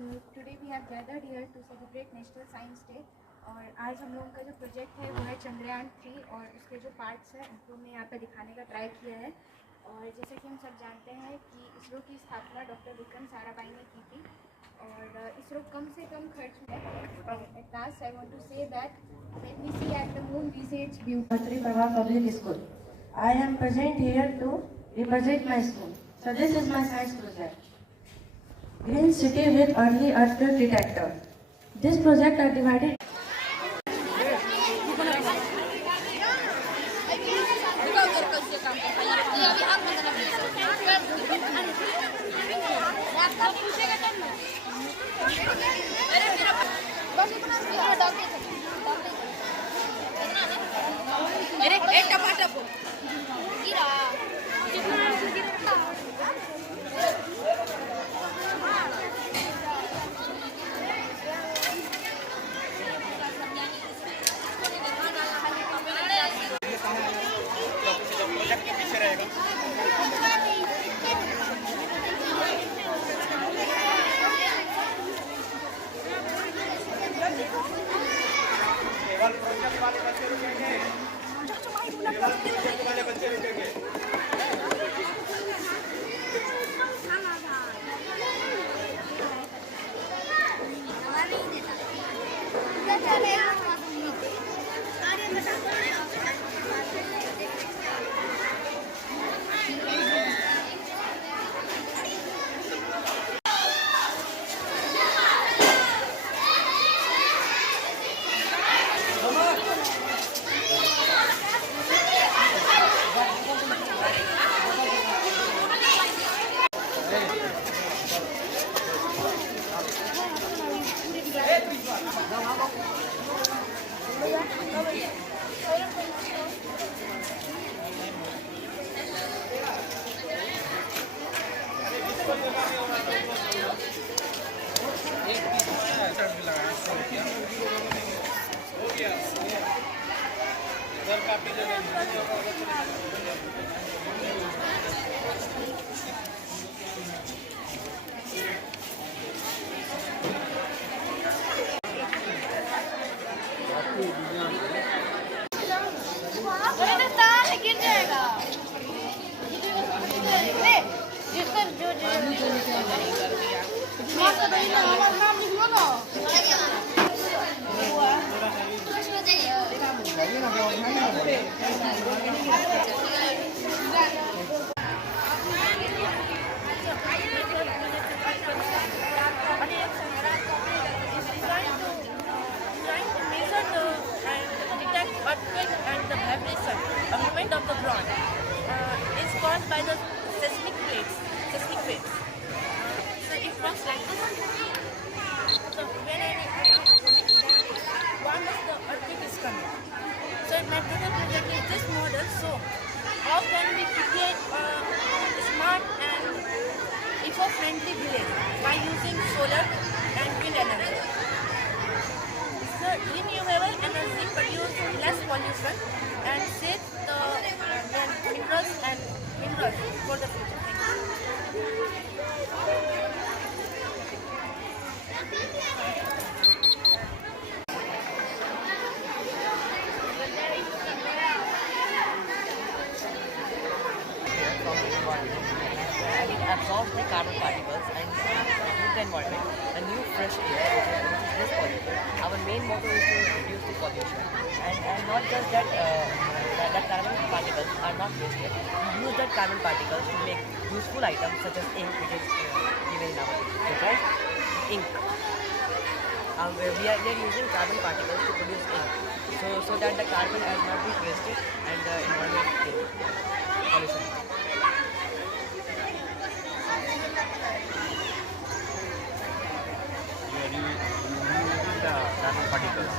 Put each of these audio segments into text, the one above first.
Today we have gathered here to celebrate national science day. और आज हम लोगों का जो प्रोजेक्ट है वो है चंद्रयान-3 और उसके जो पार्ट्स हैं उनको हमने यहाँ पे दिखाने का ट्राई किया है। और जैसे कि हम सब जानते हैं कि इसरो की स्थापना डॉक्टर विक्रम साराभाई ने की थी और इसरो कम से कम खर्च में at last I want to say that when we see at the moon we say it's beauty. Prabha Public School. I am present here to represent my school. So this is my science project. Green City with Early Earthquake Detector. This project are divided. Of the ground is caused by the seismic waves. So it works like this. So when one of the earthquake is coming. So my total project is this model. So how can we create a smart and eco-friendly village by using solar and wind energy? So renewable energy produce less pollution and save the minerals for the future. It absorbs the carbon particles and gives the environment a new fresh air which is less polluted. Our main motto is to reduce the pollution and not just that that carbon particles are not wasted. We use that carbon particles to make useful items such as ink, which is given in our project. Ink. We are using carbon particles to produce ink, so that the carbon has not been wasted and the environment is pollution. The carbon particles.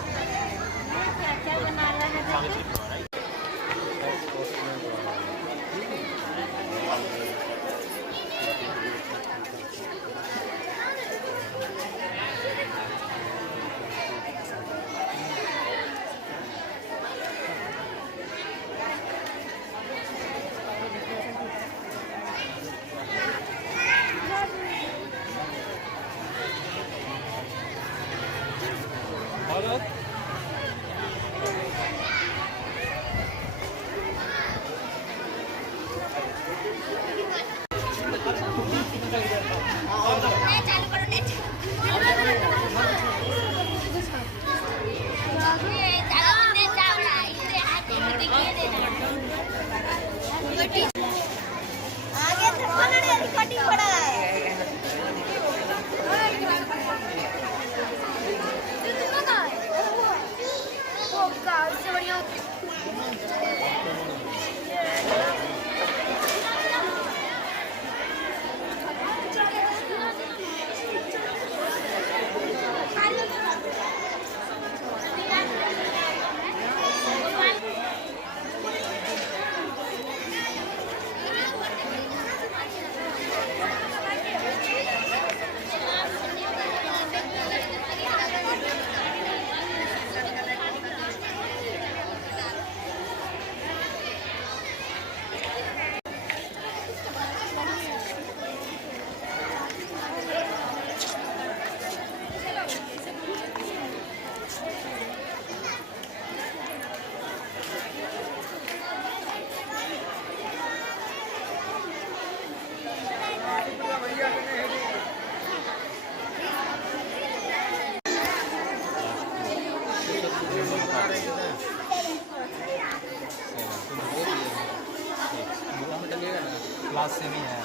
Class से नहीं है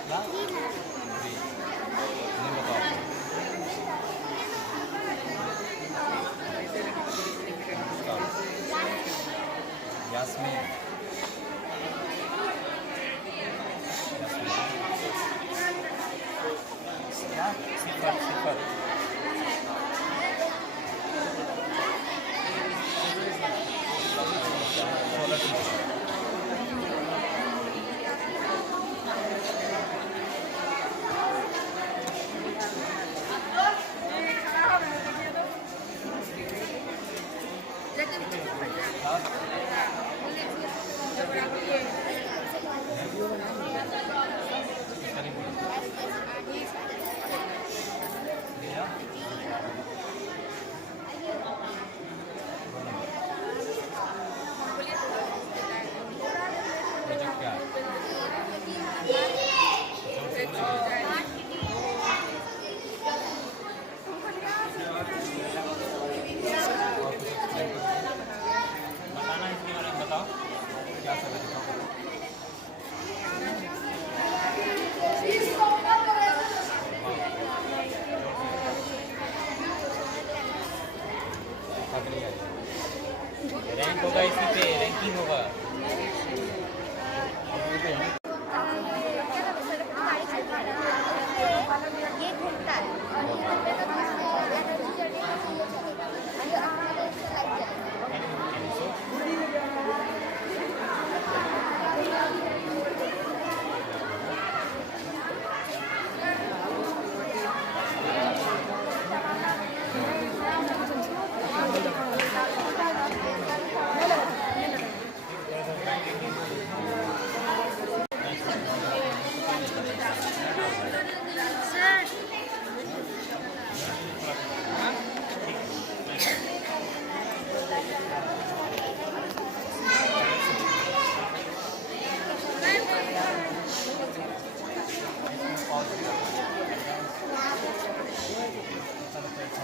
क्लास 3 नहीं बताओ यास्मीन क्या सिफर रैंक होगा इसी पे रैंकिंग होगा ये घूमता है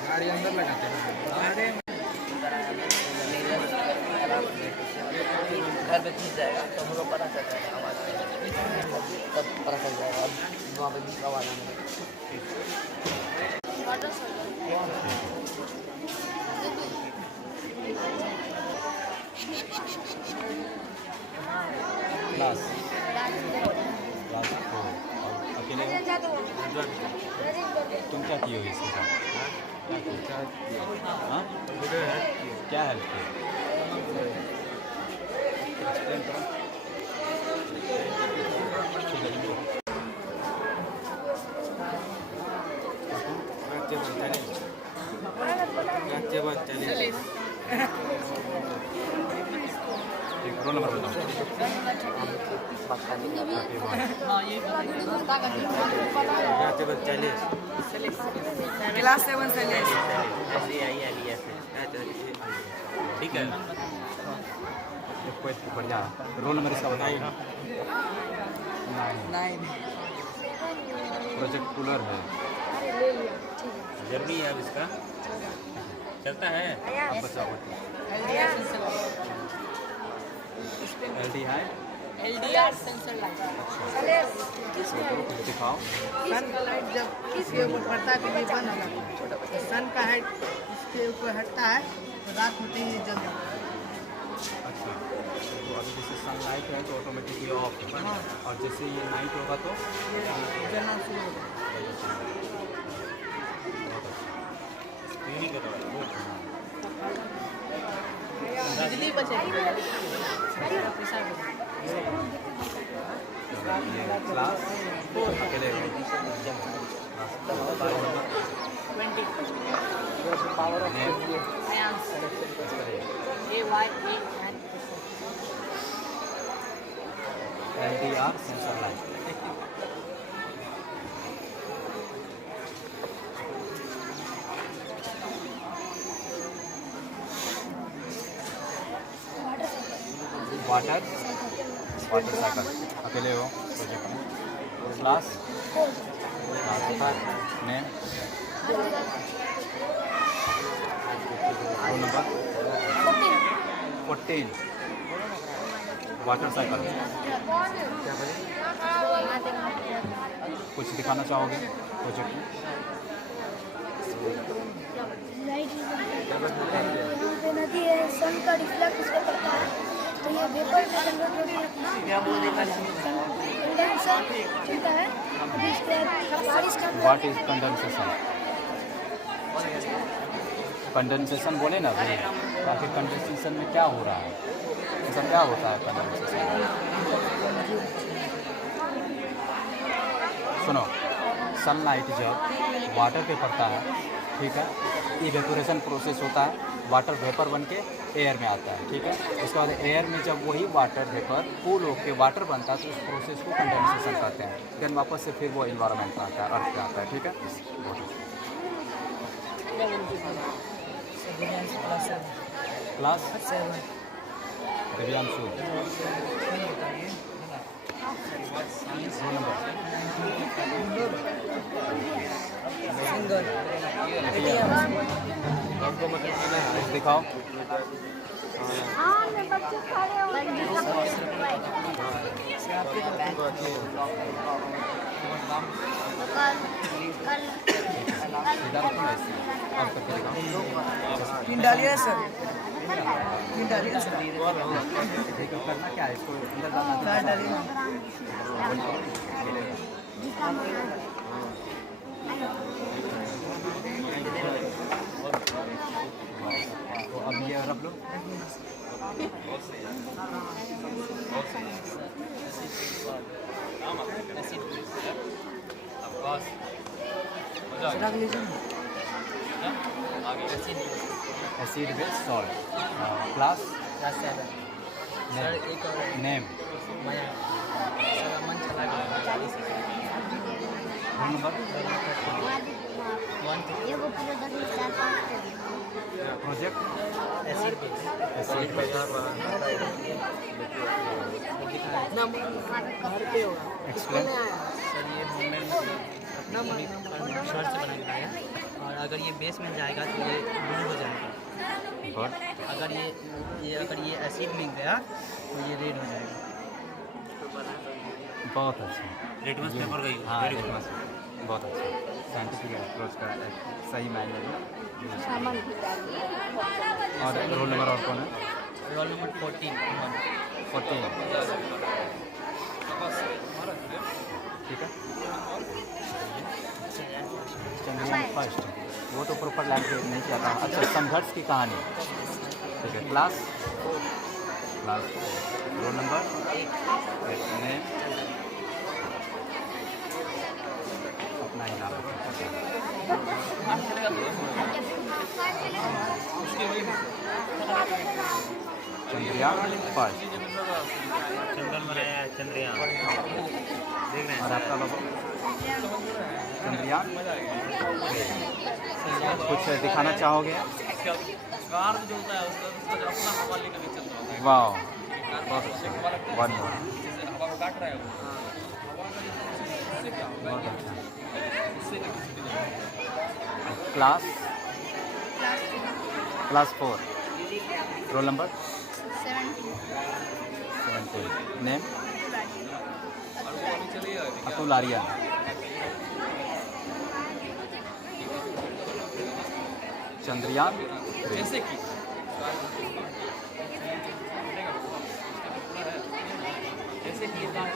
गाड़ी अंदर लगाते हैं घर में घुस जाएगा तो हम लोग पता चल जाएगा आवाज़ तब पता चल जाएगा अब वहाँ पे आवाज़ क्लास क्लास को अकेले तुम क्या किए हो इसके साथ हाँ क्या हेल्प किया एक्सप्लेन करो रोल नंबर बताओ क्लास 7 से ठीक है, कोई बढ़िया। रोल नंबर इसका बताइए। 9 प्रोजेक्ट कूलर है। जर्नी है अब इसका, चलता है। आप बचाओ। Aldehyde LDR sensor light. दिखाओ। सन का लाइट जब इसके ऊपर पड़ता है तो ये बंद हो जाता है। सन का हाइट इसके ऊपर हटता है तो रात होते ही जल जाता है। अच्छा, तो अभी जैसे सनलाइट है तो ऑटोमेटिकली ऑफ है, और जैसे ये नाइट होगा तो जलना शुरू हो जाता है। बिजली बचेगी। क्लास अकेले power of AYA LDR sensor light. Water cycle अकेले हो प्रोजेक्ट में। Class name roll number 14 water cycle. कुछ दिखाना चाहोगे प्रोजेक्ट में? नदी है, सन का रिफ्लेक्ट इस पे पड़ता है तो ये वेपर में कन्वर्ट होकर कंडेंसर चलता है। अभी इसके बाद बारिश का व्हाट इज कंडेंसेशन? कंडेंसेशन बोले ना भाई, आखिर कंडेंसेशन में क्या हो रहा है, ऐसा क्या होता है कंडेंसेशन? सुनो, सनलाइट जब वाटर पे पड़ता है, ठीक है, इवेपोरेशन प्रोसेस होता है, वाटर वेपर बन के एयर में आता है, ठीक है। उसके बाद एयर में जब वही वाटर वेपर कूल होकर वाटर बनता है तो उस प्रोसेस को कंडेंसेशन कहते हैं। देन वापस से फिर वो इन्वायरमेंट में आता है, अर्थ पे आता है, ठीक है। क्लास 7 दिव्यांशु। रोल नंबर दिखाओ। पिन डालिए सर, पिन डालिए सर। करना क्या है, इसको अंदर डालना कार डालिए ना। तो अब ये रब लो। रख लीजिए। Acid base salt. Class 7 name roll number project acid explain. Sir ये होममेड शर्ट से बनाया है, और अगर ये बेस में जाएगा तो ये ब्लू हो जाएगा। गुड। अगर ये एसिड में गया तो ये रेड हो जाएगा। बहुत अच्छा। लिटमस पेपर गई। हाँ, लिटमस बहुत अच्छा। साइंटिफिक अप्रोच का एक सही मायने में। और रोल नंबर और कौन है? Roll number 14। ठीक है। चंद्रयान फर्स्ट, वो तो प्रॉपर लैंग्वेज नहीं किया था। अच्छा, संघर्ष की कहानी, ठीक है। क्लास रोल नंबर नेम अपना ही नाम। चंद्रयान फर्स्ट चंद्रयान और आपका लोगो चंद्रयान कुछ दिखाना चाहोगे? कार जो होता है उसका अपना हवा लेकर के चल रहा है। वाह, बहुत अच्छा, वन मोर, जैसे हवा में काट रहा है वो, बहुत अच्छा। उससे class class class 4, roll number 17 17, नेम चलिए अतुल आर्या, चंद्रयान 3। जैसे कि ये काम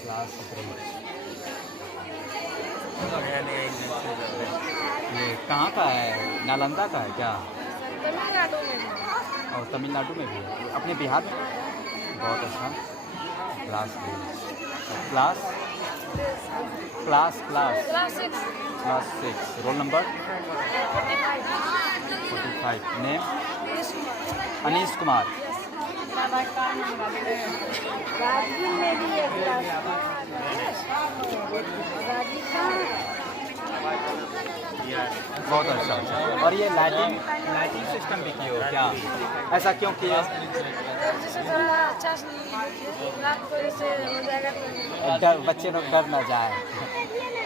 क्लास 3। ये कहाँ का है? नालंदा का है क्या? तमिलनाडु में भी। और तमिलनाडु में भी है, अपने बिहार में। बहुत अच्छा। क्लास 3, class class class class 6, roll number 45, नेम अनीश कुमार, राजगीर में भी एक क्लास बहुत अच्छा अच्छा। और ये लाइटिंग सिस्टम भी किए हो क्या? ऐसा क्यों किए? जैसे थोड़ा अच्छा रात को जैसे हो जाएगा तो डर, बच्चे लोग डर ना जाए।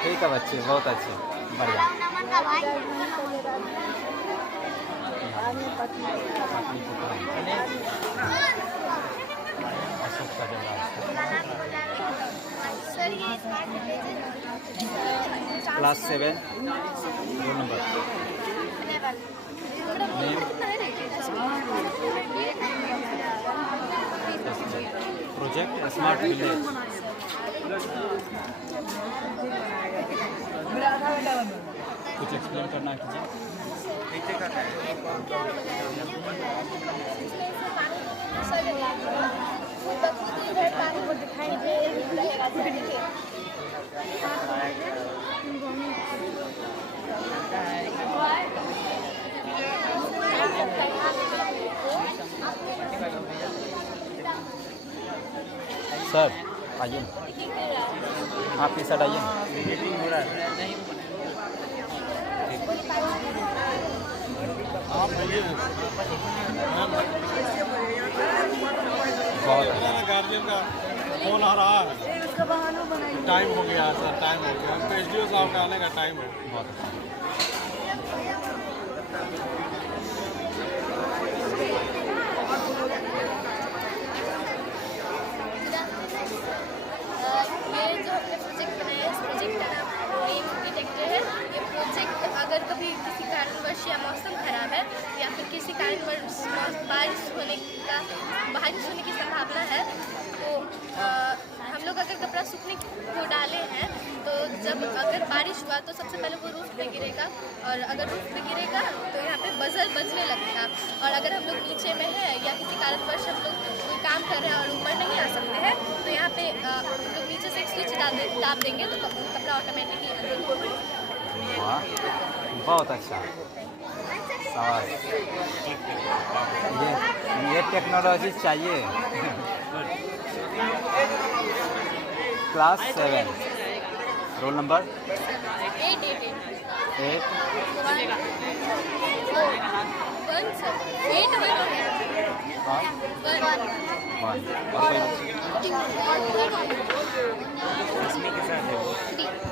ठीक है बच्चे, बहुत अच्छे, बढ़िया। अशोक का जगह क्लास 7, roll number, name project smart village. कुछ एक्सप्लेन करना कीजिए। सर आइए, आप इस साइड आइए। गार्जियन का फोन आ रहा है, टाइम हो गया सर, टाइम हो गया, हमको एसडीओ साहब का आने का टाइम है। बहुत अच्छा। ये जो हमने प्रोजेक्ट बनाया है, इस प्रोजेक्ट का नाम रेन डिटेक्टर है। ये प्रोजेक्ट अगर कभी किसी कारणवश या मौसम खराब है या फिर किसी कारणवश बारिश होने की संभावना है, तो हम लोग अगर कपड़ा सूखने को डाले हैं तो जब अगर बारिश हुआ तो सबसे पहले वो रूफ पे गिरेगा, और अगर रूफ पे गिरेगा तो यहाँ पे बजर बजने लगेगा। और अगर हम लोग नीचे में हैं या किसी कारणवश हम लोग कोई काम कर रहे हैं और ऊपर नहीं आ सकते हैं, तो यहाँ पे हम लोग नीचे से एक स्विच दाब देंगे तो कपड़ा ऑटोमेटिकली अंदर होगा। वाह, बहुत अच्छा, शाबाश। ये टेक्नोलॉजी चाहिए। क्लास 7, रोल नंबर 8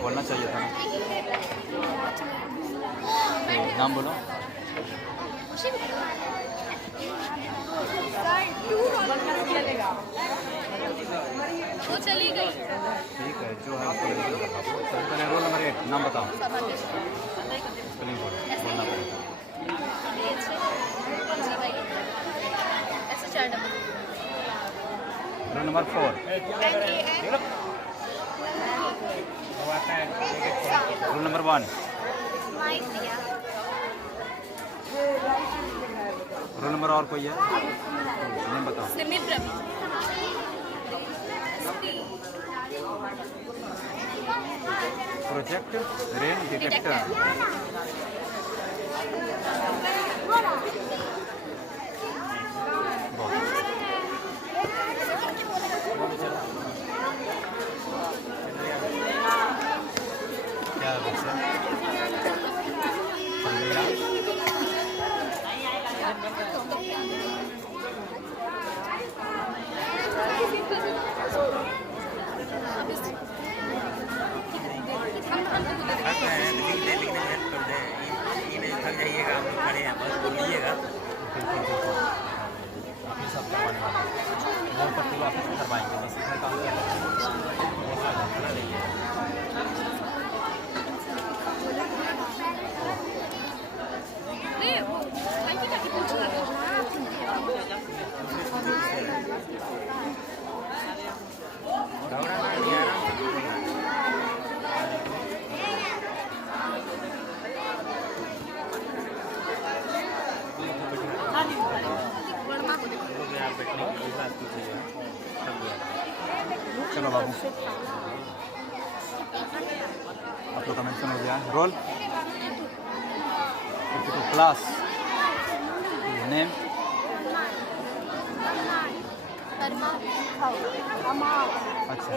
बोलना चाहिए था ना। नाम बोलो। वो चली गई। ठीक है, जो है पहले रोल नंबर 8, नाम बताओ। स्पेलिंग बोलना पड़ेगा। Roll number 4, roll number 1, roll number और कोई है? नेम बताओ। Project rain detector. चलो बाबू, आप लोग का मेंशन हो गया। रोल क्लास नेम अच्छा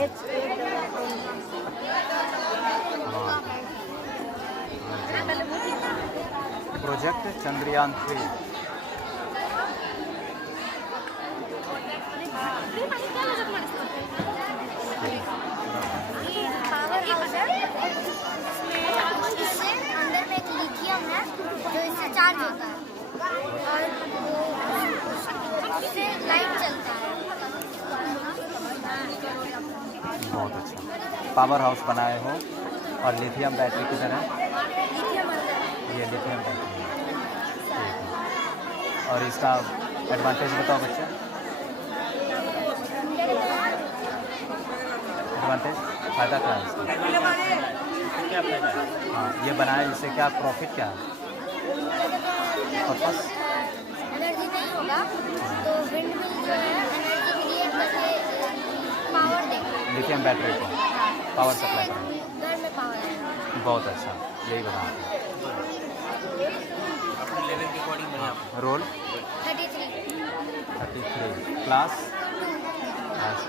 प्रोजेक्ट चंद्रयान 3 पावर हाउस है, इससे अंदर में एक लिथियम है जो इससे चार्ज होता है और इससे लाइट चलता है। बहुत अच्छा पावर हाउस बनाए हो। और लिथियम बैटरी किधर है? लिथियम अंदर है। ये लिथियम बैटरी है, ठीक है। और इसका एडवांटेज बताओ बच्चे। एडवांटेज फ़ायदा क्या है इसका? क्या फायदा है? हाँ, ये बनाए इससे क्या प्रॉफिट क्या है? पर्पस एनर्जी नहीं होगा तो विंड मिल जो है एनर्जी क्रिएट करके पावर देगा। लिथियम बैटरी को पावर सप्लाई करें। घर में पावर आएगा। बहुत अच्छा, यही बना। अपने लेवल के अकॉर्डिंग बना। Roll 33 33 class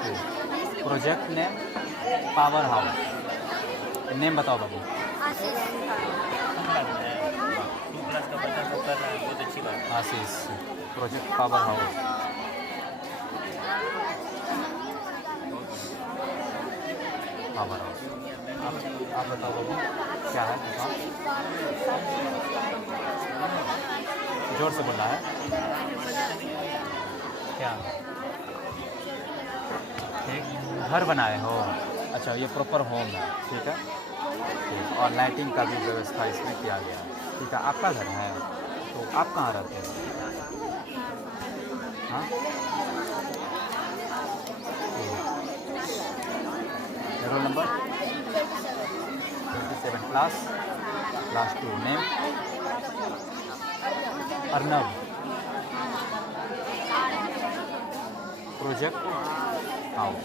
2 project name power house. Name बताओ बाबू। आशीष 2 क्लास का बच्चा सब कर रहा है, बहुत अच्छी बात है। Ashish project power house. Power house आप बताओ बाबू क्या है? बताओ, जोर से बोलना है। क्या एक घर बनाए हो? अच्छा, ये प्रॉपर होम है, ठीक है। ठीक, और लाइटिंग का भी व्यवस्था इसमें किया गया है, ठीक है। आपका घर है तो आप कहाँ रहते हैं? हाँ, रोल नंबर 27 क्लास 2 नेम अर्नब प्रोजेक्ट हाउस।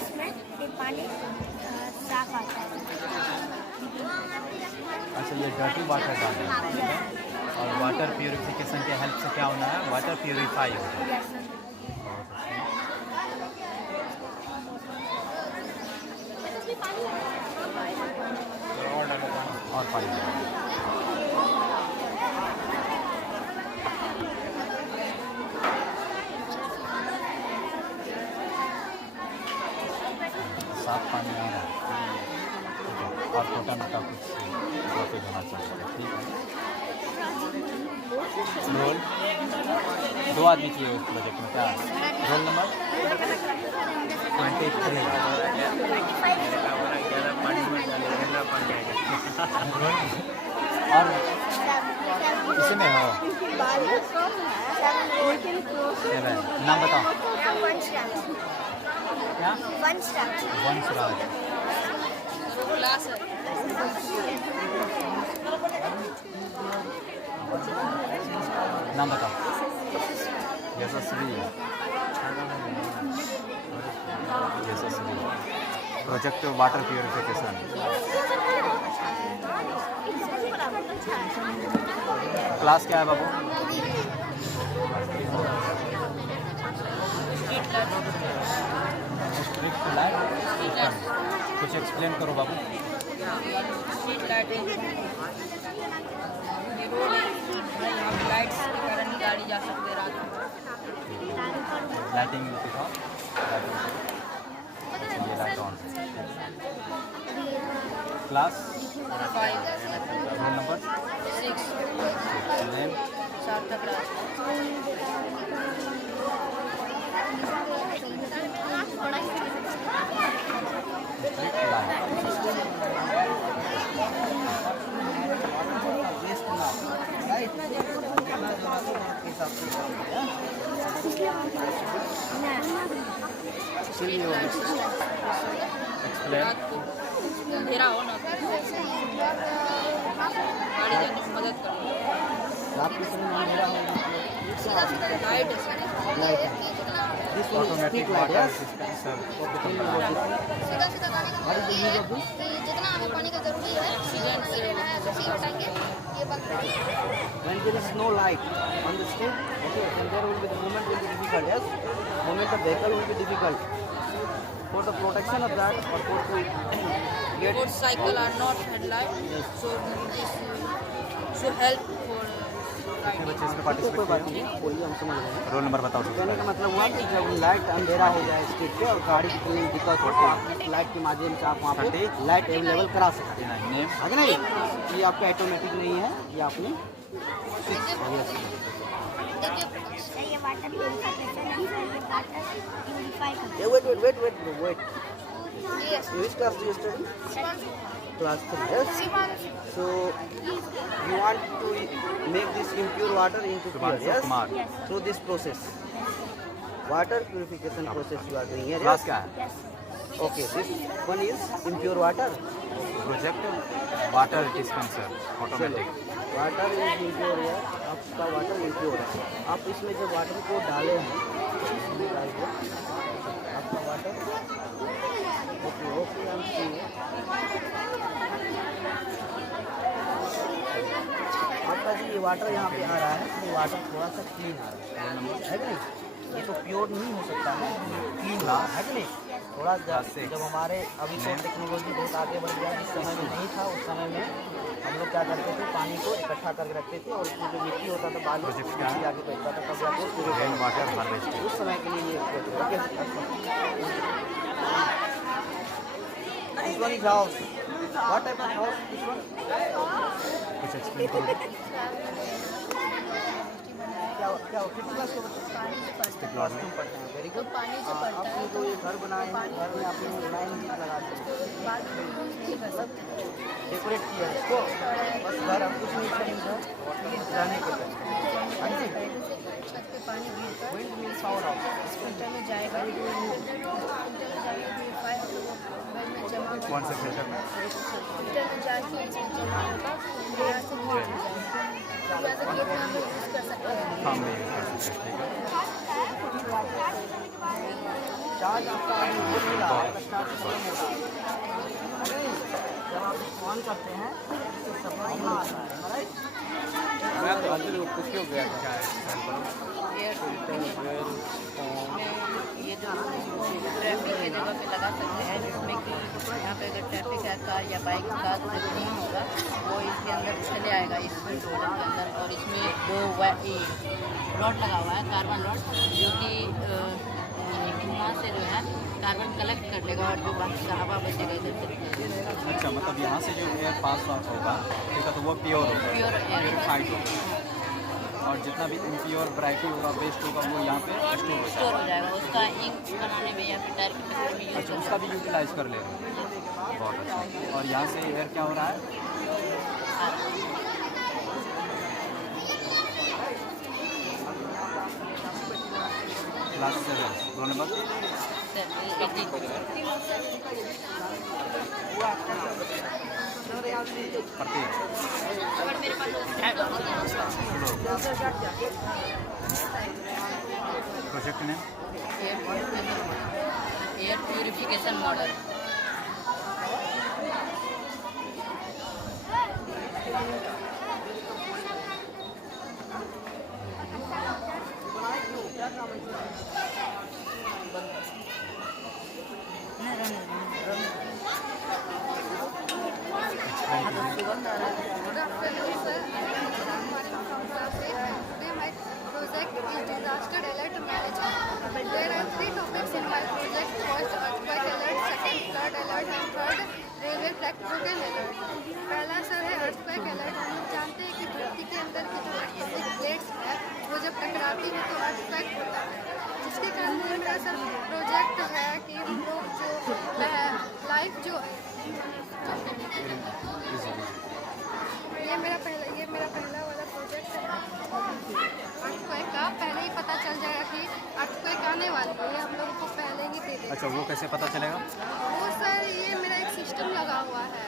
इसमें पानी साफ आता है। अच्छा, ये डर्टी वाटर डालना है, ठीक है। और वाटर प्यूरिफिकेशन के हेल्प से क्या होना है? वाटर प्यूरिफाई होगा। और पानी साफ पानी नहीं रहा, ठीक है। और छोटा मोटा कुछ टॉपिक होना चाहिए, ठीक है। रोल 2 आदमी किए उस प्रोजेक्ट में, क्या रोल नंबर 23 और इसमें हो। नाम बताओ। क्या? वंशराज। नाम बताओ। Yashasvi. Yashasvi project water purification. Class क्या है बाबू? Street light. कुछ एक्सप्लेन करो बाबू। स्ट्रीट लाइटिंग लाइट्स के कारण ही गाड़ी जा सकते रात में। लाइटिंग दिखाओ। ये light on. Class 5 roll number 6 नेम सार्थक राज। Street light. हिसाब से अंधेरा हो ना तो गाड़ी जाने में मदद कर रात के समय में अंधेरा होगा light light this one is street light yes सीधा सीधा जाने का मतलब ये है कि जितना हमें पानी का जरूरी है सीधे से हटाएंगे ये बंद when there is no light on the street, okay, and there will be the movement will be difficult, yes, movement of vehicle will be difficult. For the protection of that, or for to get motorcycle are not headlight, so this should help for कितने बच्चे इसमें कोई पार्टिसिपेट बात किए नहीं, बोलिए हम समझ रहे हैं। रोल नंबर बताओ कहने का मतलब हुआ कि जब लाइट अंधेरा हो जाए स्ट्रीट पे और गाड़ी की कोई दिक्कत हो तो आप इस लाइट के माध्यम से आप वहाँ पे लाइट अवेलेबल करा सकते हैं। नेम है कि नहीं? ये आपका ऑटोमेटिक नहीं है, ये आपने ये वाटर प्यूरिफिकेशन है, ये वाटर प्यूरिफाई करता wait. Which class do you study? Class 3. Yes. So you want to make this impure water into pure, yes? Through this process. Water purification process you are doing here. Class Yes. क्या है? Okay. This one is impure water. Project water dispenser automatic. Water is impure है, आपका water impure है। आप इसमें जो वाटर को डाले हैं आपका वाटर ओके आपका जी ये वाटर यहाँ पे आ रहा है, ये वाटर थोड़ा सा क्लीन आ रहा है कि नहीं? ये तो प्योर नहीं हो सकता है, क्लीन है कि नहीं? थोड़ा जब हमारे अभी तो टेक्नोलॉजी बहुत आगे बढ़ गया, जिस समय में नहीं था उस समय में हम लोग क्या करते थे, पानी को इकट्ठा करके रखते थे और उसमें जो मिट्टी होता था बालू मिट्टी आगे बैठता था, तब जाके पूरे रेन वाटर हार्वेस्ट उस समय के लिए ये This one is house. What type of house? This one? कुछ एक्सप्लेन करो। क्या कितनी क्लास के बच्चे? क्लास 2 पढ़ते हैं। Very good. आपने तो ये घर बनाए हैं, घर में आपने लाइन भी लगा दी, डेकोरेट किया है इसको, बस घर हम कुछ नहीं करेंगे जाने के लिए। छत पे पानी गिरकर wind mill power house filter में जाएगा, फिल्टर में प्यूरिफाई होगा, घर में जमा होगा, कौन सा फिल्टर में? फिल्टर में जाके इसमें जमा होगा, यहाँ से गिर जाएगा, या तो गेट में हम लोग यूज़ कर सकते हैं। हम भी यूज़ कर सकते हैं, ठीक है। चार्ज आपका अभी बहुत मिला है, स्टार्ट कम होगा। जब आप इसको ऑन करते हैं तो सप्लाई यहाँ आता है, राइट? मैं तो अंदर कुछ क्यों गया था? ये जो ट्रैफिक की जगह पे लगा सकते हैं, जिसमें कि यहाँ पे अगर ट्रैफिक है कार या बाइक का तो नहीं होगा, वो इसके अंदर चले आएगा इस फिल्टर के अंदर। और इसमें दो रॉड लगा हुआ है, कार्बन रॉड, जो कि धुआं से जो है कार्बन कलेक्ट कर लेगा और जो बाकी का हवा बचेगा इधर से। अच्छा, मतलब यहाँ से जो एयर पास आउट होगा, ठीक है, तो वो प्योर होगा, प्योरिफाइड होगा, और जितना भी इम्प्योर वैरायटी होगा, वेस्ट होगा, वो यहाँ पे स्टोर हो जाएगा। उसका इंक बनाने में या फिर टायर के फैक्ट्री में यूज़ अच्छा, उसका भी यूटिलाइज कर ले रहे हैं, बहुत अच्छा। और यहाँ से एयर क्या हो रहा है? Class 7 roll number Prateek. Project name air purification model. Project is disaster alert management. There are 3 topics in my project. First, earthquake alert. Second, flood alert. And third, railway track broken alert. पहला सर है earthquake alert. हम लोग जानते हैं कि धरती के अंदर की जो टेक्टोनिक प्लेट्स है वो जब टकराती है तो earthquake होता है, जिसके कारण मेरा सर प्रोजेक्ट है कि हम लोग जो लाइफ जो ये मेरा पहला वाला प्रोजेक्ट है earthquake का। वाली है, हम लोग को पहले ही दे देते अच्छा, वो कैसे पता चलेगा? हैं। वो सर ये मेरा एक सिस्टम लगा हुआ है,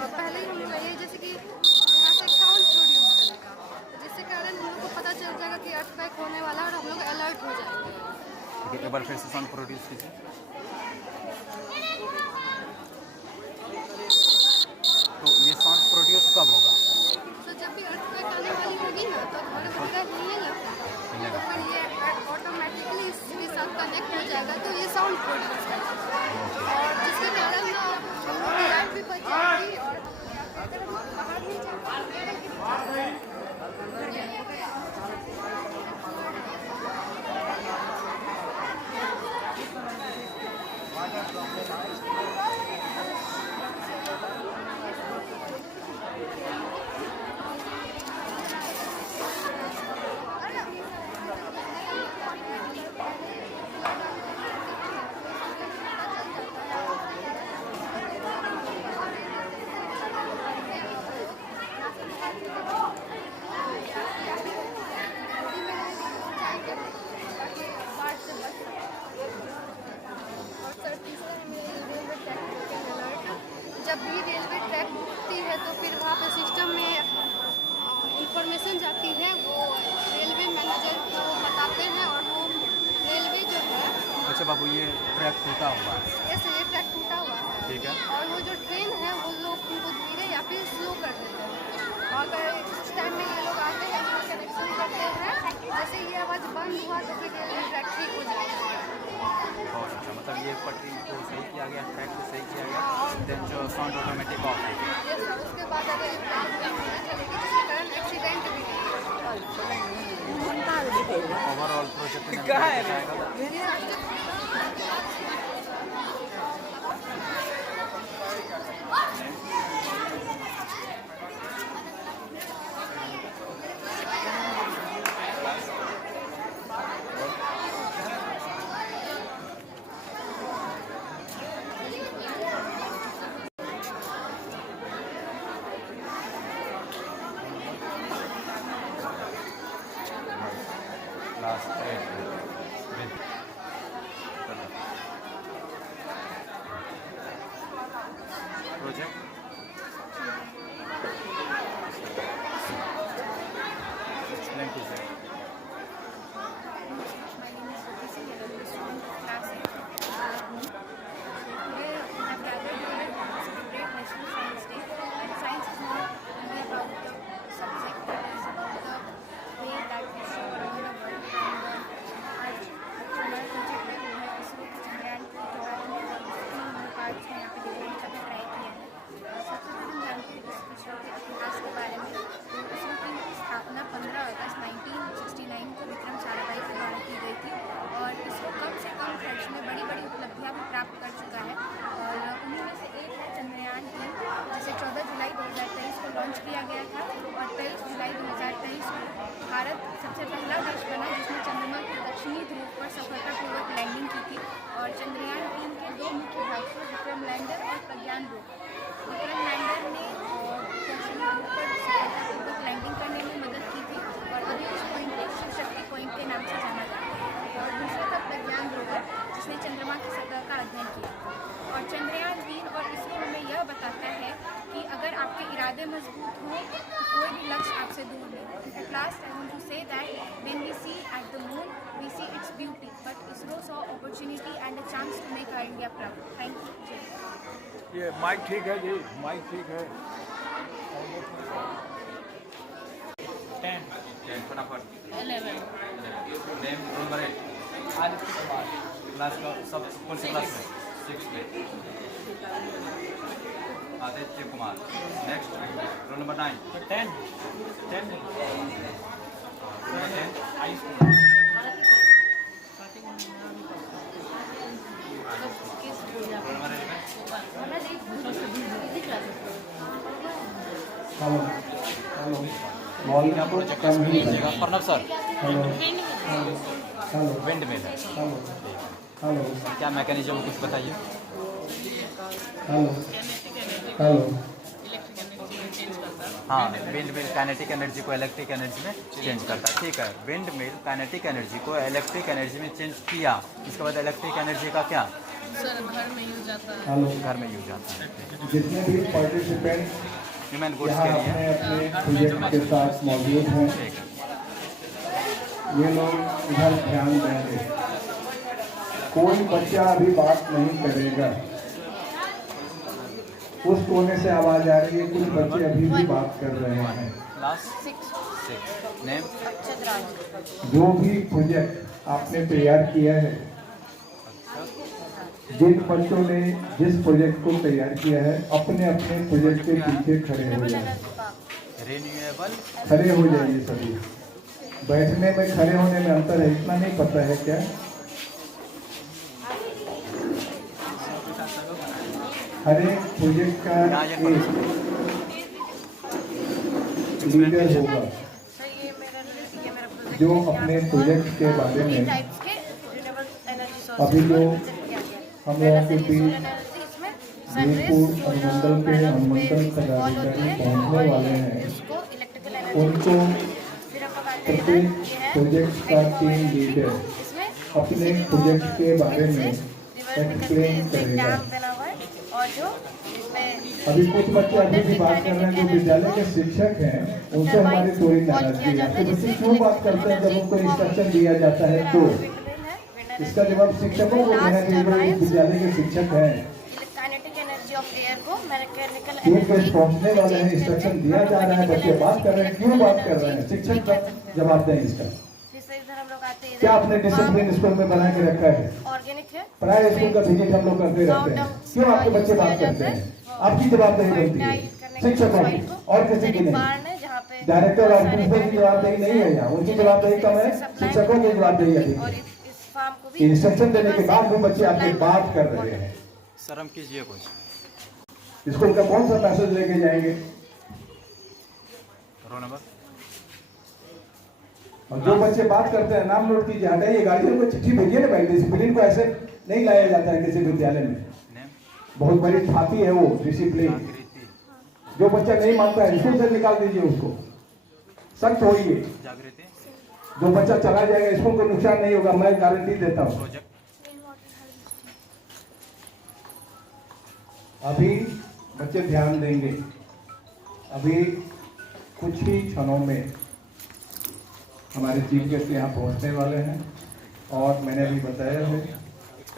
और पहले ही हम चाहिए जैसे कि यहाँ से साउंड प्रोड्यूस करेगा, तो जिसके कारण हम लोग को पता चल जाएगा कि अर्थक्वेक होने वाला है और हम लोग अलर्ट हो जाएंगे। एक बार फिर से साउंड प्रोड्यूस कीजिए। तो ये साउंड प्रोड्यूस कब होगा? तो जब भी अर्थक्वेक आने वाली होगी ना, तो घर वगैरह हिलेगा, तो फिर ये ऑटोमेटिकली इसके साथ कनेक्ट हो जाएगा, तो ये साउंड प्रोड्यूस करेगा, और जिसके कारण ना हम लोग की लाइफ भी बच जाएगी और अगर हम बाहर नहीं जाएंगे। जब भी रेलवे ट्रैक रुकती है तो फिर वहाँ पे सिस्टम में इंफॉर्मेशन जाती है, वो रेलवे मैनेजर को वो बताते हैं, और वो रेलवे जो है। अच्छा बाबू, ये ट्रैक टूटा हुआ है? ऐसे ये ट्रैक टूटा हुआ है, ठीक है। और वो जो ट्रेन है वो लोग उनको धीरे या फिर स्लो कर देते हैं, और अगर उस टाइम में ये लोग आते हैं और कनेक्शन करते हैं, जैसे ये आवाज़ बंद हुआ तो फिर रेलवे ट्रैक ठीक हो जाएगा। बहुत अच्छा, मतलब ये पटरी को सही किया गया, ट्रैक को सही किया गया, देन जो साउंड ऑटोमेटिक ऑफ हो गया। ये सर उसके बाद अगर ये ट्रैक नहीं चलेगी जिसके कारण एक्सीडेंट भी ओवरऑल प्रोजेक्ट में जाएगा। Last 8 with project. Explain to them. My name is Rupi Singh, and I'm a student of class 8. Today we have gathered here to celebrate National Science Day. And science is not only about the subject, it is about the way that we show around the world. And आज हमारा प्रोजेक्ट है वो है इसरो के चंद्रयान की जो तीन पार्ट्स हैं यहाँ पे डिजाइन का ट्राई किया है। सबसे पहले हम जानते हैं इसरो के इतिहास के बारे में। तो इसरो की स्थापना 15 अगस्त 1969 को विक्रम साराभाई के द्वारा की गई थी, और इसरो कम से कम खर्च में बड़ी बड़ी उपलब्धियाँ भी प्राप्त कर चुका है, और उन्हीं में से एक है चंद्रयान 3, जिसे 14 जुलाई 2023 को लॉन्च किया गया था, और 23 जुलाई 2023 को भारत सबसे पहला देश बना जिसने चंद्रमा के दक्षिणी ध्रुव पर सफलतापूर्वक लैंडिंग की थी। और चंद्रयान 3 के दो मुख्य भाग थे, विक्रम लैंडर और प्रज्ञान रोवर। विक्रम लैंडर ने दक्षिणी ध्रुव पर सफलतापूर्वक लैंडिंग करने में मदद की थी, और अभी उस पॉइंट को शिव शक्ति पॉइंट के नाम से जाना जाता है। और दूसरा था प्रज्ञान रोवर, जिसने चंद्रमा की सतह का अध्ययन किया। और चंद्रयान 3 और इसरो हमें यह बताता है कि अगर आपके इरादे मजबूत हों तो कोई भी लक्ष्य आपसे दूर नहीं। At last, I want to say that when we see at the moon, we see its beauty, but ISRO saw opportunity and a chance to make our India proud. Thank you. ये माइक ठीक है जी, माइक ठीक है। 10 फटाफट। 11 name roll number 8 आज क्लास का सब कौन सी क्लास में? 6 में आदित्य कुमार। नेक्स्ट रोल नंबर 9 10 आयुष कुमार। रोल नंबर 11 क्या प्रोजेक्ट कीजिएगा? प्रणव सर। विंड मिल है। क्या मैकेनिज्म कुछ बताइए। हेलो हाँ, विंड मिल काइनेटिक एनर्जी को इलेक्ट्रिक एनर्जी में चेंज करता है। ठीक है, विंड मिल काइनेटिक एनर्जी को इलेक्ट्रिक एनर्जी में चेंज किया, इसके बाद इलेक्ट्रिक एनर्जी का क्या सर घर में यूज आता है। हेलो, घर में यूज आता है। जितने भी पार्टिसिपेंट ह्यूमन गुड्स यहाँ के अपने लिए अपने प्रोजेक्ट के साथ मौजूद हैं, ठीक है। ये लोग इधर ध्यान देंगे। कोई बच्चा अभी बात नहीं करेगा। उस कोने से आवाज आ रही है, कुछ बच्चे अभी भी बात कर रहे हैं। लास्ट 6 नेम जो भी प्रोजेक्ट आपने तैयार किया है, जिन बच्चों ने जिस प्रोजेक्ट को तैयार किया है, अपने अपने प्रोजेक्ट के पीछे खड़े हो जाए। रिन्यूएबल खड़े हो जाइए सभी। बैठने में खड़े होने में अंतर है, इतना नहीं पता है क्या? हर एक प्रोजेक्ट का एक लीडर होगा जो अपने प्रोजेक्ट के बारे में अभी जो हम लोगों के बीच जयपुर अनुमंडल के अनुमंडल पदाधिकारी पहुंचने वाले हैं, उनको प्रत्येक प्रोजेक्ट का टीम लीडर अपने प्रोजेक्ट के बारे में एक्सप्लेन करेगा। अभी कुछ बच्चे अभी भी बात कर रहे हैं, जो विद्यालय के शिक्षक हैं, उनसे हमारी थोड़ी नाराजगी है। तो बच्चे क्यों बात करते हैं जब उनको इंस्ट्रक्शन दिया जाता है? तो इसका जवाब शिक्षकों को देना चाहिए, जो विद्यालय के शिक्षक हैं। एक बजे पहुँचने वाले हैं, इंस्ट्रक्शन दिया जा रहा है, बच्चे बात कर रहे हैं, क्यों बात कर रहे हैं? शिक्षक का जवाब दें इसका। क्या आपने डिसिप्लिन स्कूल में बना के रखा है? प्राय स्कूल का विजिट हम लोग करते रहते हैं, क्यों आपके बच्चे बात करते हैं? आपकी जवाबदेही बनती है शिक्षकों की, और किसी की नहीं। डायरेक्टर और प्रिंसिपल की जवाबदेही नहीं है यहाँ, उनकी जवाबदेही कम है, शिक्षकों की जवाबदेही अधिक है। इंस्ट्रक्शन देने के बाद भी बच्चे आपसे बात कर रहे हैं। शर्म कीजिए कुछ। स्कूल का कौन सा मैसेज लेके जाएंगे? Roll number. और जो बच्चे बात करते हैं, नाम नोट कीजिए, हटाइए, गार्जियन को चिट्ठी भेजिए ना भाई। डिसिप्लिन को ऐसे नहीं लाया जाता है किसी विद्यालय में, बहुत बड़ी छाती है वो डिसिप्लिन। जो बच्चा नहीं मानता है, स्कूल से निकाल दीजिए उसको, सख्त होइए। जो बच्चा चला जाएगा, स्कूल को नुकसान नहीं होगा, मैं गारंटी देता हूँ। अभी बच्चे ध्यान देंगे, अभी कुछ ही क्षणों में हमारे चीफ गेस्ट यहाँ पहुँचने वाले हैं, और मैंने अभी बताया है,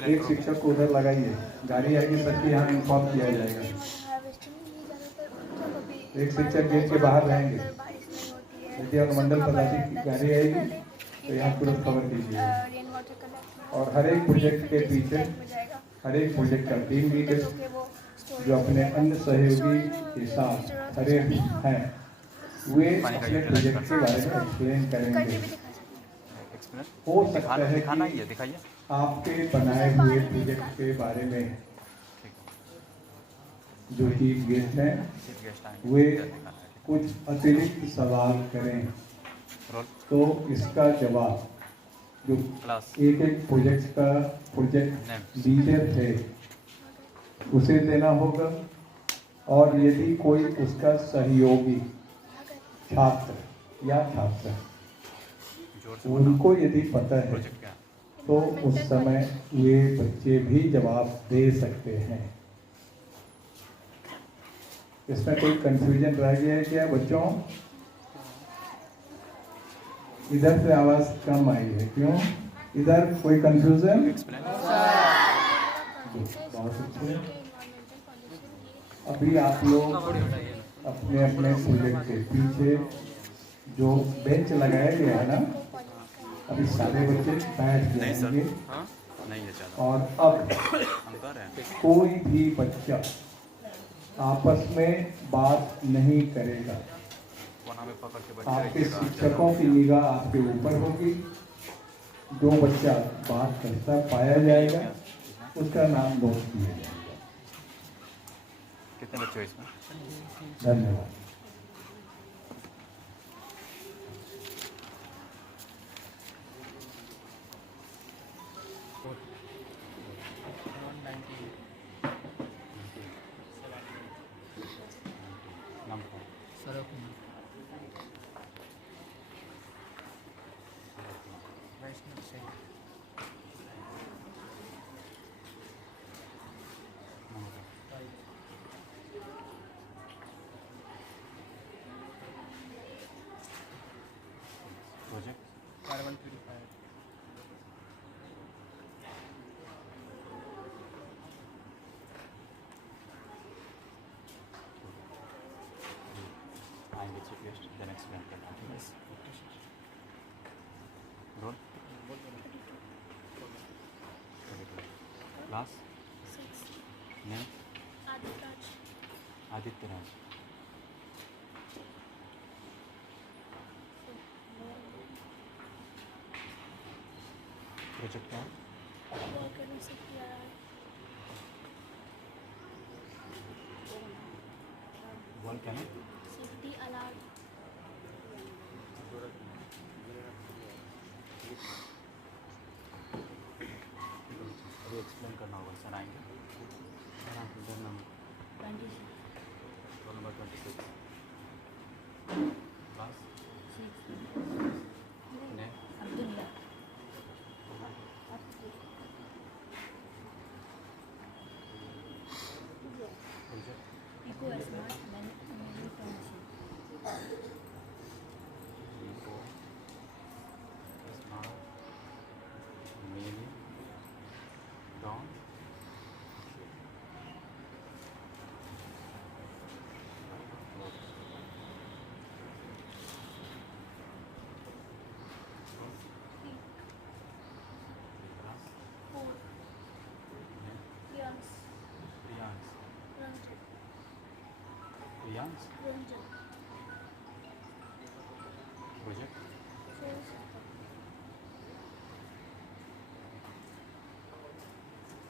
एक शिक्षक को उधर लगाइए, गाड़ी आएगी सबकी यहाँ इन्फॉर्म किया जाएगा। एक शिक्षक गेट के बाहर रहेंगे, यदि अनुमंडल पदाधिकारी की गाड़ी आएगी तो यहाँ तुरंत खबर दीजिए। और हर एक प्रोजेक्ट के पीछे हर एक प्रोजेक्ट का टीम लीडर जो अपने अन्य सहयोगी के साथ खड़े हैं, वे अपने प्रोजेक्ट के बारे में एक्सप्लेन करेंगे। हो सकता है कि आपके बनाए हुए प्रोजेक्ट के बारे में जो चीफ गेस्ट हैं वे कुछ अतिरिक्त सवाल करें, तो इसका जवाब जो एक एक प्रोजेक्ट का प्रोजेक्ट लीडर है उसे देना होगा। और यदि कोई उसका सहयोगी छात्र या छात्रा, उनको यदि पता है तो उस समय ये बच्चे भी जवाब दे सकते हैं। इसमें कोई कंफ्यूजन रह गया है क्या बच्चों? इधर से आवाज कम आई है, क्यों? इधर कोई कंफ्यूजन? बहुत अच्छे। अभी आप लोग अपने अपने प्रोजेक्ट के पीछे जो बेंच लगाया गया है ना, अभी सारे बच्चे बैठ जाएंगे। और अब कोई भी बच्चा आपस में बात नहीं करेगा। आपके शिक्षकों की निगाह आपके ऊपर होगी। जो बच्चा बात करता पाया जाएगा उसका नाम नोट किया जाएगा। कितने बच्चे इसमें? धन्यवाद। Sir carbon purifier. आएंगे चीफ गेस्ट देन एक्सप्लेन करना, ठीक है? Roll class name Aditya Raj. Project क्या है? Volcanic safety alarm. अभी एक्सप्लेन करना होगा, सर आएंगे। Roll number 26 class name Abdullah. Project eco smart management township. Smart mini town Priyansh project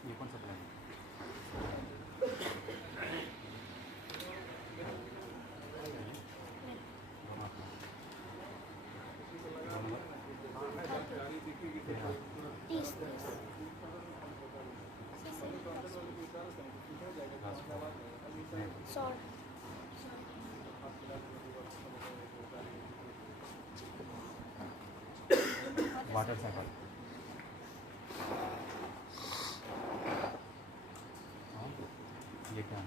ये कौन सा प्लान है? वाटर साइकिल ये क्या है?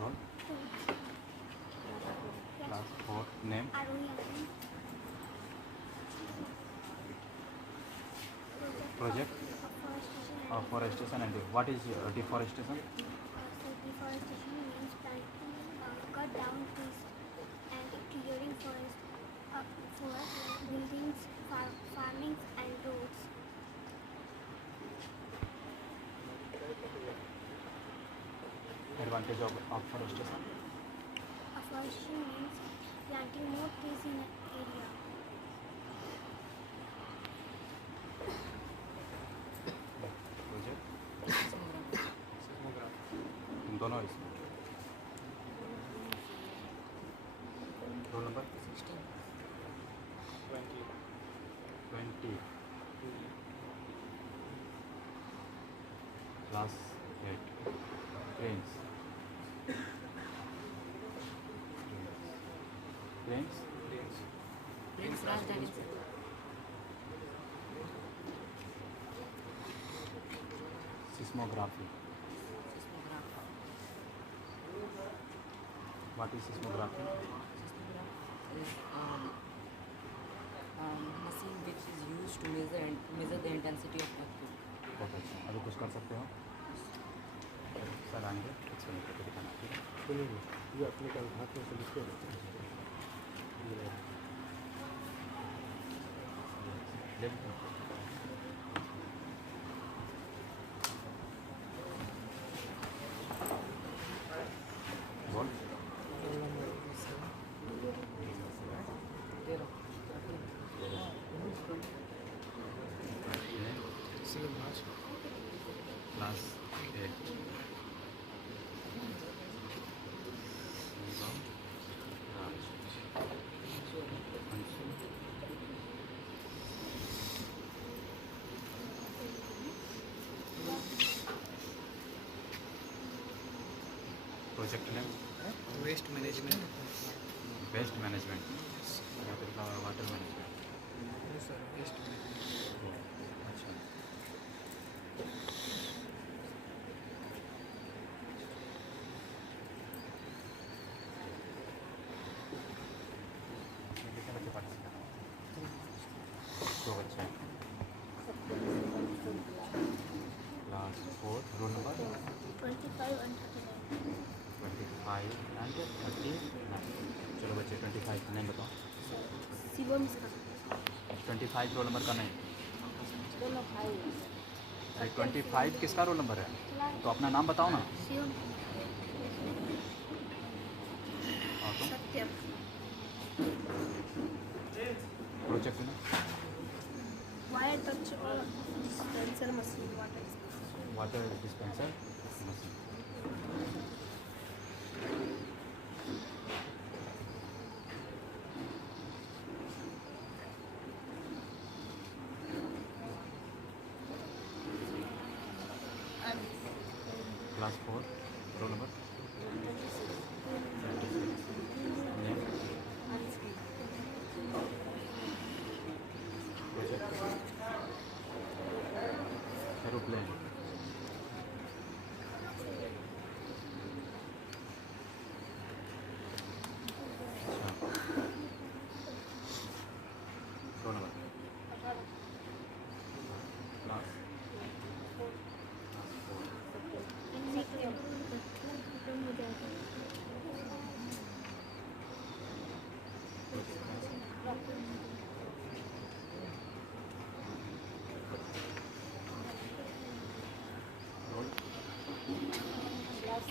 Roll class 4 name project forestation and what is deforestation? Deforestation means planting, cut down trees and clearing forest for buildings, farming and roads. Advantage of forestation? Afforestation means planting more trees in an area. Project दोनों इसमें। Roll number 20 क्लास 8 Prince Seismography. What is seismography? Is machine which is used to measure the intensity of earthquake. बहुत अच्छा, अभी कुछ कर सकते हो? सर आएंगे एक्सप्लेन करके दिखाना, ठीक है? सुनिए, ये अपने का हाथ में से लिखते हैं। बोल class 8 project name waste management waste management या फिर वाटर मैनेजमेंट सर वेस्ट अच्छा class 4 roll number 25 and 39. 25 and 39। चलो बच्चे 25 का नेम बताओ। शिवम इसका 25 रोल नंबर का नहीं। दोनों भाई अरे 25 किसका रोल नंबर है? तो अपना नाम बताओ ना। शिवम हाँ तो सत्यम प्रोजेक्ट में वायर टच और dispenser machine water dispenser machine. Class 4 roll number name project aeroplane. Roll number class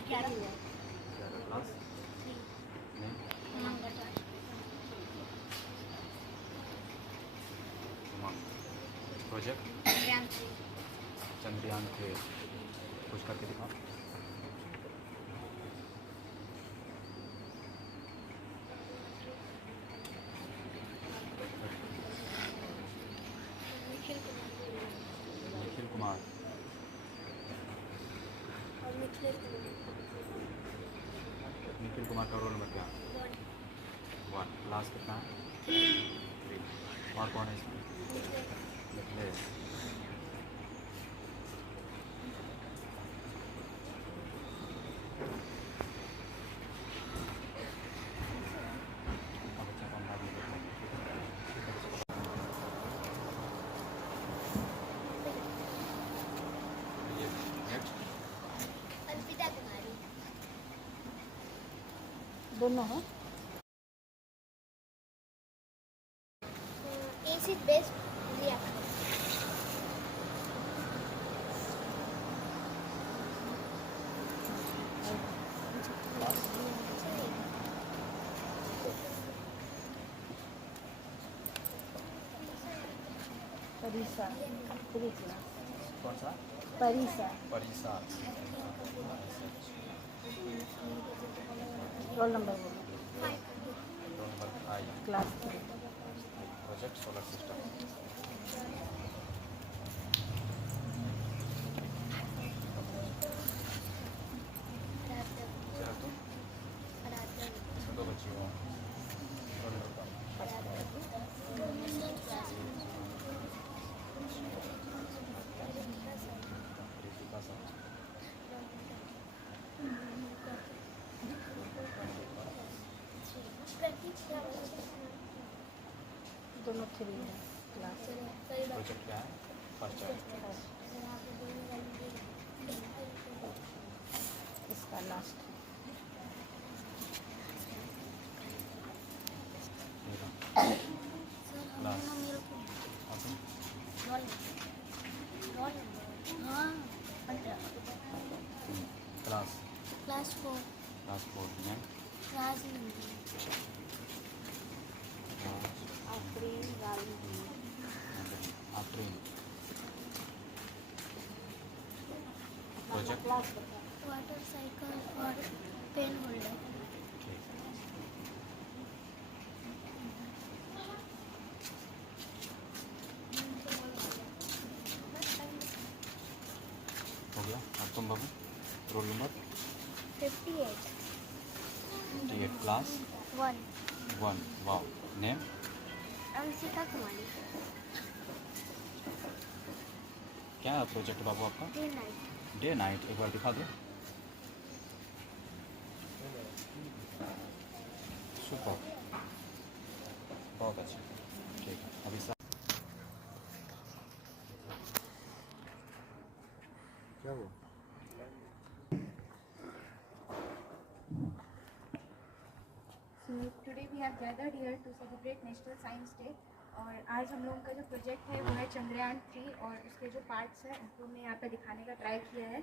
11 class name project Chandrayaan के कुछ करके दिखाओ। निखिल कुमार निखिल कुमार का रोल नंबर क्या? 1। क्लास कितना है? 3। और कौन है इसमें? निखिलेश। अब बच्चा को हम बाद में देखते हैं। ये नेक्स्ट अर्पिता कुमारी दोनों हैं एसिड बेस रिएक्टर परिसा कौन सा? परिसा परिसा। रोल नंबर बोलो। Roll number 5। क्लास 3 प्रोजेक्ट सोलर सिस्टम। चलो तुम इसमें 2 बच्ची हो। रोल नंबर बताओ। रितिका सा। दोनों 3 हैं क्लास प्रोजेक्ट क्या है? फर्स्ट है। इसका लास्ट क्लास और तुम? Class class 4 class 4 name class Afreen Afreen. Project class बता वाटर साइकिल और पेन होल्डर ठीक। हो गया। अब तुम बाबू roll number 58 class 1 1। Wow. Name Anshika Kumari क्या है प्रोजेक्ट बाबू आपका? Day night day night. एक बार दिखा दो। सुपर बहुत अच्छा। ठीक है अभी क्या है वो। So today we have gathered here to celebrate National Science Day और आज हम लोगों का जो प्रोजेक्ट है वो है चंद्रयान 3 और उसके जो पार्ट्स हैं उनको हमने यहाँ पे दिखाने का ट्राई किया है।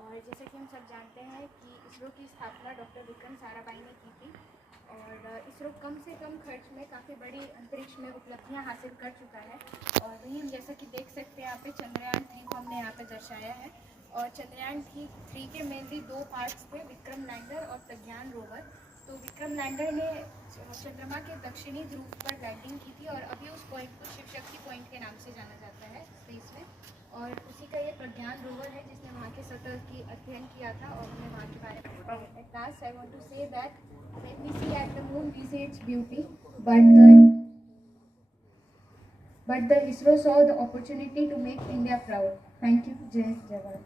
और जैसे कि हम सब जानते हैं कि इसरो की स्थापना डॉक्टर विक्रम साराभाई ने की थी और इसरो कम से कम खर्च में काफ़ी बड़ी अंतरिक्ष में उपलब्धियाँ हासिल कर चुका है। और वहीं हम जैसा कि देख सकते हैं यहाँ पे चंद्रयान 3 को हमने यहाँ पे दर्शाया है और चंद्रयान 3 के मेनली दो पार्ट्स थे, विक्रम लैंडर और प्रज्ञान रोवर। तो विक्रम लैंडर ने चंद्रमा के दक्षिणी ध्रुव पर लैंडिंग की थी और अभी उस पॉइंट को शिव शक्ति पॉइंट के नाम से जाना जाता है स्पेस में। और उसी का ये प्रज्ञान रोवर है जिसने वहाँ के सतह की अध्ययन किया था और हमने वहाँ के बारे में पढ़ा। At last I want to say that let me see at the moon we see its beauty, but the ISRO saw the opportunity to make India proud. Thank you. Jai Jawan.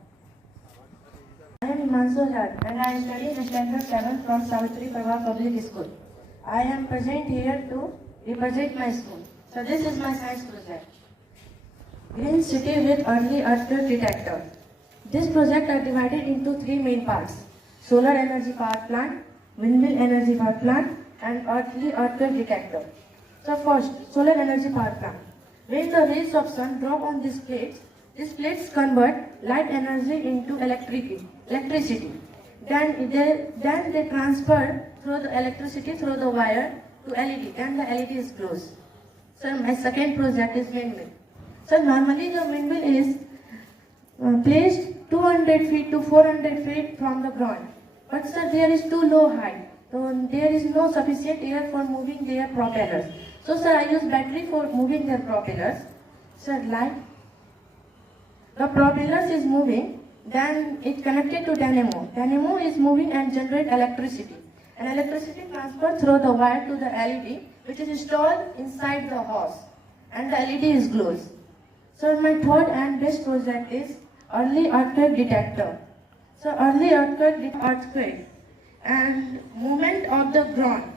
I am Himanshu Lal and I study in standard 7 from Savitri Prabha Public School. I am present here to represent my school. So this is my science project. Green City with Early Earth Detector. This project are divided into three main parts: solar energy power plant, windmill energy power plant, and early earthquake detector. So first, solar energy power plant. When the rays of sun drop on these plates convert light energy into electricity. Then they transfer through the electricity through the wire to LED. Then the LED is closed. So my second project is windmill. So normally the windmill is placed 200 feet to 400 feet from the ground. But sir, there is too low height, so there is no sufficient air for moving their propellers. So sir, I use battery for moving their propellers. Sir, like the propellers is moving, then it connected to dynamo. Dynamo is moving and generate electricity. And electricity transferred through the wire to the LED, which is installed inside the house, and the LED is closed. So my third and best project is early earthquake detector. So early earthquake and movement of the ground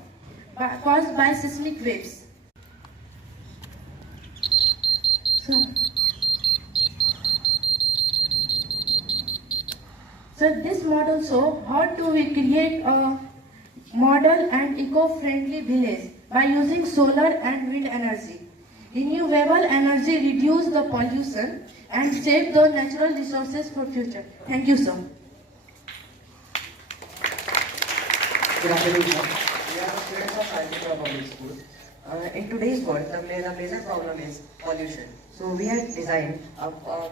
caused by seismic waves. So this model shows how to we create a model and eco-friendly village by using solar and wind energy. Renewable energy reduce the pollution and save the natural resources for future. Thank you, sir. Good afternoon, sir. We are students of Savitri Public School. In today's world, the major problem is pollution. So we have designed a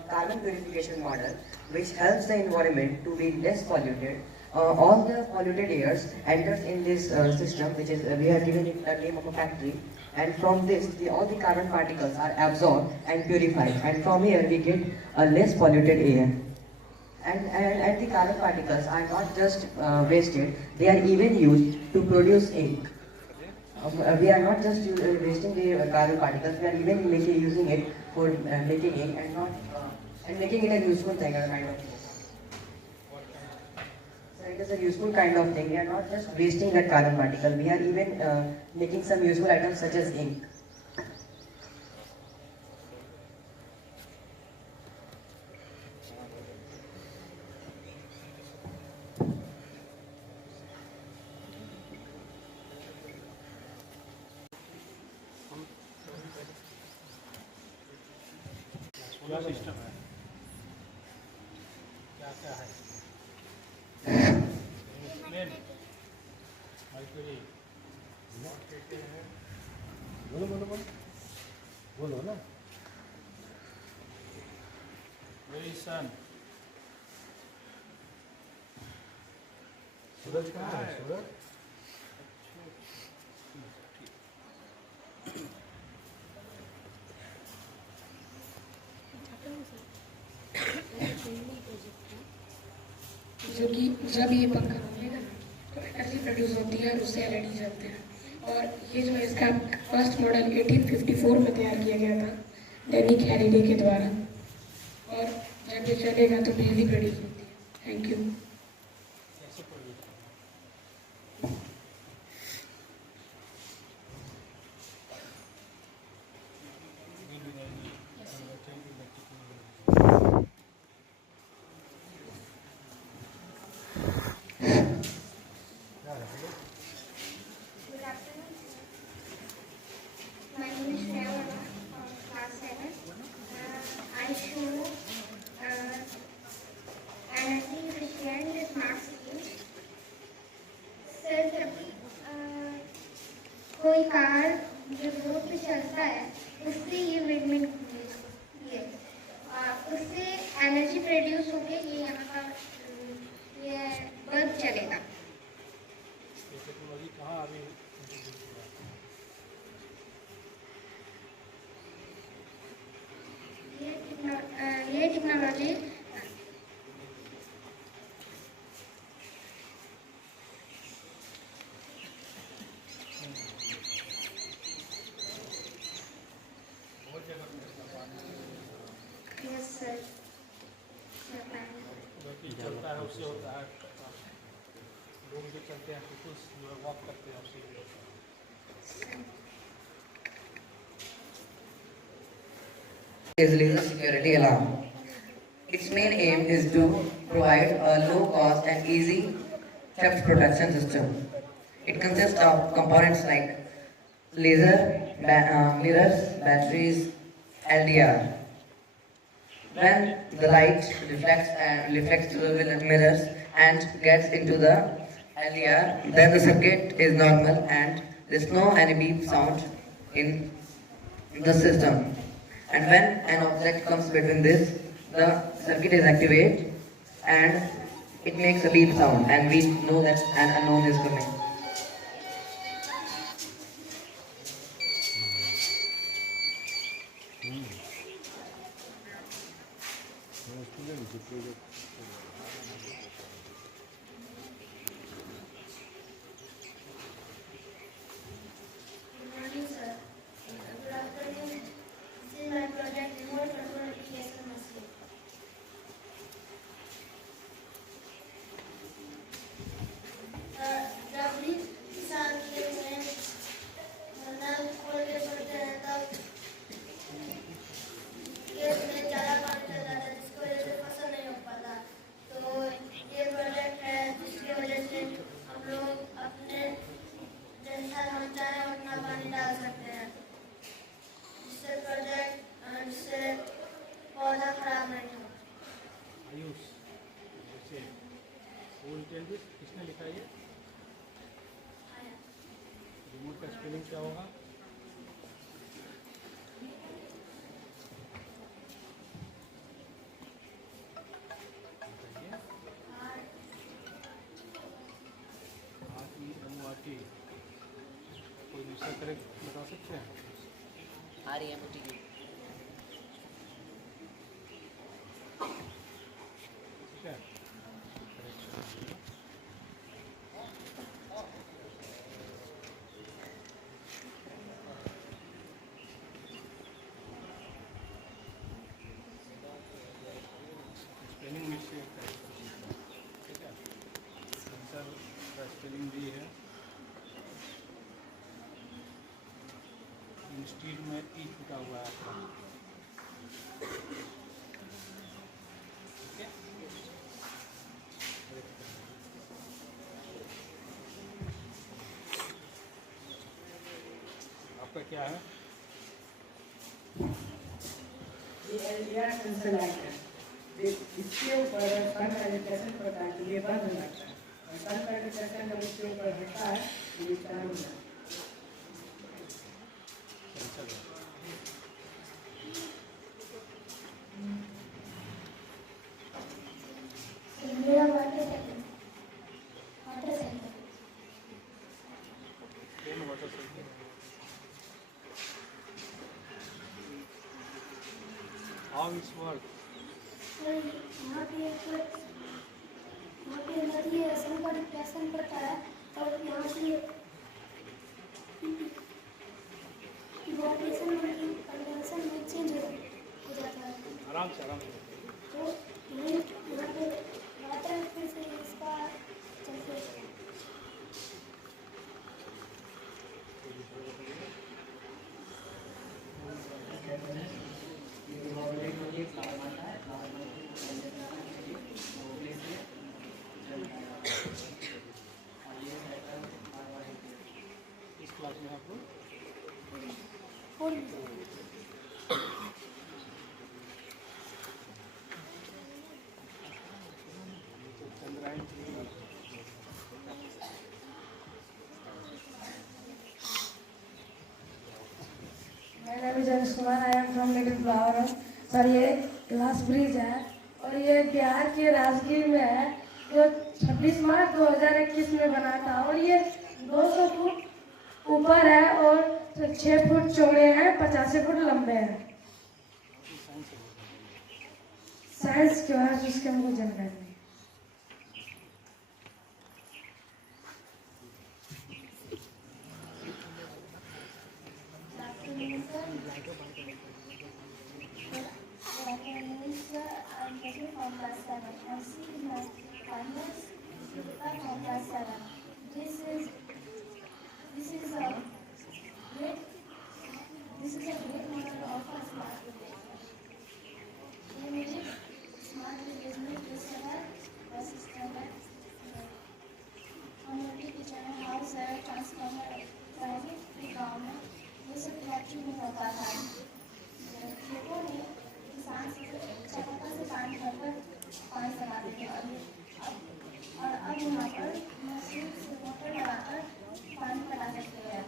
carbon purification model which helps the environment to be less polluted. All the polluted airs enters in this system, which is we have given it the name of a factory. And from this, all the carbon particles are absorbed and purified. And from here, we get a less polluted air. And the carbon particles are not just wasted, they are even used to produce ink. We are not just wasting the carbon particles, we are even using it for making ink and making it a useful thing, kind of thing. So it is a useful kind of thing. We are not just wasting that carbon particle, we are even making some useful items such as ink. Solar system है क्या क्या है plane mercury बोलो बोलो बोलो बोलो ना सन सूरज कहाँ है सूरज जब ये पंखा घूमेगा तो एनर्जी प्रोड्यूस होती है और उससे एलईडी जलते हैं। और ये जो है इसका फर्स्ट मॉडल 1854 में तैयार किया गया था दैनिक हैलिडे के द्वारा और जब ये चलेगा तो बिजली प्रोड्यूस होती है। Thank you. है उससे होता है। लोग जो चलते हैं पीपल्स जो है वॉक करते हैं उससे भी होता है। Is laser security alarm. Its main aim is to provide a low-cost and easy theft protection system. It consists of components like laser, mirrors, batteries, LDR. When the light reflects to the mirrors and gets into the LDR, then the circuit is normal and there's no any beep sound in the system. And when an object comes between this, the circuit is activated and it makes a beep sound, and we know that an unknown is coming. जब भी किसान खेत में नल खोल के छोड़ते हैं तब खेत में ज़्यादा पानी चल जाता है, जिसकी वजह से फसल नहीं हो पाता। तो ये प्रोजेक्ट है जिसकी वजह से हम लोग अपने जैसा हम चाहें उतना पानी डाल सकते हैं, जिससे पौधा खराब नहीं हो। आयुष जैसे किसने लिखा ये? रिमोट का स्पेलिंग क्या होगा? REMOT। कोई दूसरा करेक्ट बता सकते हैं? REMOT। ठीक है। स्पेलिंग मिस्टेक है, ठीक है। आंसर का स्पेलिंग भी है, इंस्टीड में ई छूटा हुआ है आपका, ठीक है। आपका क्या है? ये LDR सेंसर लाइट है। इसके ऊपर सन का डिटेक्शन करता है तो ये बंद हो जाता है, और सन का डिटेक्शन जब इसके ऊपर हटता है तो ये चालू हो जाता है। मेरा water cycle How it's work? यहाँ पे नदी है, सन का डिटेक्शन करता है और यहाँ से इवोल्यूशन में कन्वेंशन में चेंज हो जाता है। आराम से तो यहाँ पे वाटर फिर से इसका चलते हैं। इस क्लास में आप लोग Chandrayaan My name is Anush Kumar. I am from Little Flower. Sir ये ग्लास ब्रिज है और ये बिहार के राजगीर में है, जो 26 मार्च 2021 में बना था, और ये 200 फुट ऊपर है और 6 फुट चौड़े हैं, 85 फुट लंबे हैं। साइंस क्यों है जिसके हमको जानकारी नहीं। I'm taking from class 7 and C is my of class 7. This is a great model of a smart village. ये मेरे स्मार्ट विलेज में किस तरह का सिस्टम है, कम्युनिटी किचन हाउस है, ट्रांसफार्मर है, गाँव में ये सब फैक्ट्री में होता था। खेतों में किसान चक्कर से पानी भरकर पानी लगाते थे और अब यहाँ पर मशीन से मोटर लगाकर पानी पटा सकते हैं।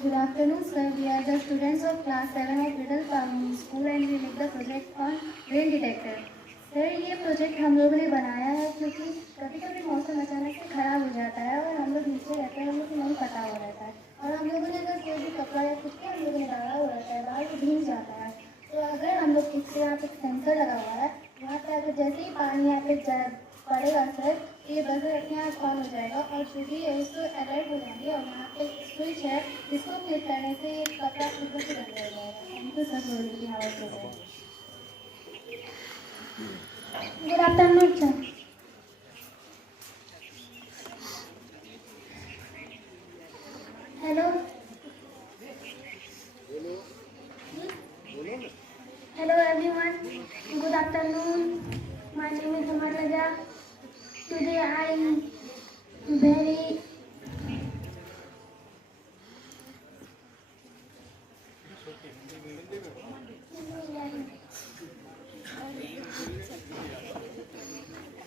Good afternoon, sir. We are the students of class 7 of Little Farming School and we make the project on rain detector. Sir ये प्रोजेक्ट हम लोगों ने बनाया है क्योंकि कभी कभी मौसम अचानक से ख़राब हो जाता है और हम लोग नीचे रहते हैं, हम लोग को नहीं पता हो रहता है और हम लोगों ने अगर कोई भी कपड़ा या कुछ भी हम लोगों ने डाला हो रहता है बाहर वो भीग जाता है। तो अगर हम लोग किसके यहाँ पे सेंसर लगा हुआ है, यहाँ पे अगर जैसे ही पानी यहाँ पे पड़ेगा सर, ये बजर अपने आप ऑन हो जाएगा और जो भी है उसको अलर्ट हो जाएंगे और यहाँ पे स्विच है जिसको क्लिक करने से कपड़ा खुद से बंद हो जाएगा। Thank you sir for giving our project. Good afternoon sir. Hello hello everyone, good afternoon. My name is Umar Raza. Today I am very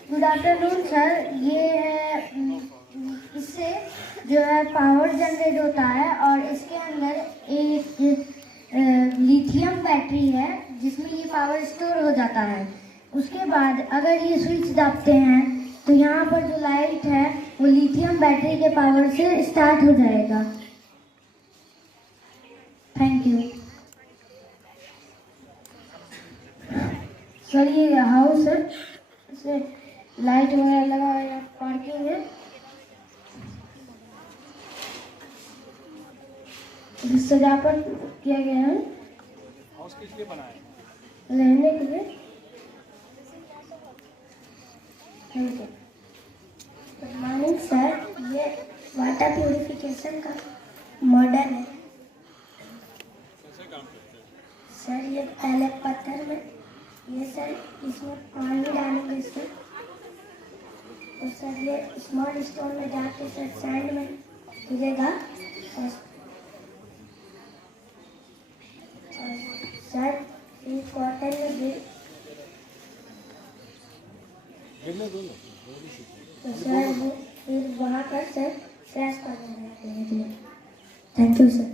good afternoon sir. ये है इससे जो है पावर जनरेट होता है और इसके अंदर एक लिथियम बैटरी है जिसमें ये पावर स्टोर हो जाता है। उसके बाद अगर ये स्विच दबाते हैं तो यहाँ पर जो लाइट है वो लिथियम बैटरी के पावर से स्टार्ट हो जाएगा। Thank you sir. ये हाउस है, इससे लाइट वगैरह लगा हुआ है, पार्किंग है, सजावट किया गया है। हाउस किस लिए बनाया है? रहने के लिए। Good morning sir. ये वाटर प्यूरिफिकेशन का मॉडल है कैसे काम करते हैं? सर। ये पहले पत्थर में ये सर इसमें पानी डालेंगे इसमें तो सर ये स्मॉल स्टोन में जाके सर सैंड में गिरेगा और सर ये कॉटन में गिरने दो ना। तो सर वो फिर वहाँ पर सर फ्रेश कर देंगे। Thank you sir.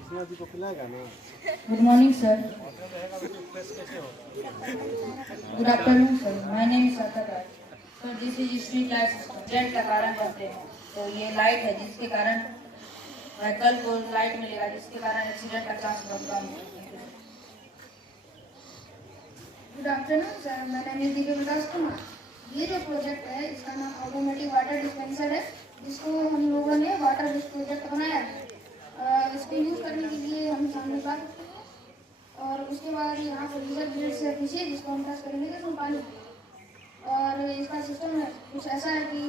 इसमें अभी को पिलाएगा ना। Good morning, sir. फ्रेश कैसे होगा? Good afternoon, sir. My name is Satyakar. Sir, this is street light system. Jet का कारण करते हैं। तो ये लाइट है जिसके कारण कल को लाइट मिलेगा जिसके कारण एक्सीडेंट का चांस बहुत कम है। Good afternoon sir. मैं नेम इज विकास कुमार। ये जो प्रोजेक्ट है इसका नाम ऑटोमेटिक वाटर डिस्पेंसर है जिसको हम लोगों ने वाटर डिस्क प्रोजेक्ट बनाया है। इसको यूज़ करने के लिए हम सामने बात और उसके बाद यहाँ पर यूजर ब्लेड से पीछे जिसको हम टच करेंगे तो उसमें पानी और इसका सिस्टम है कुछ ऐसा है कि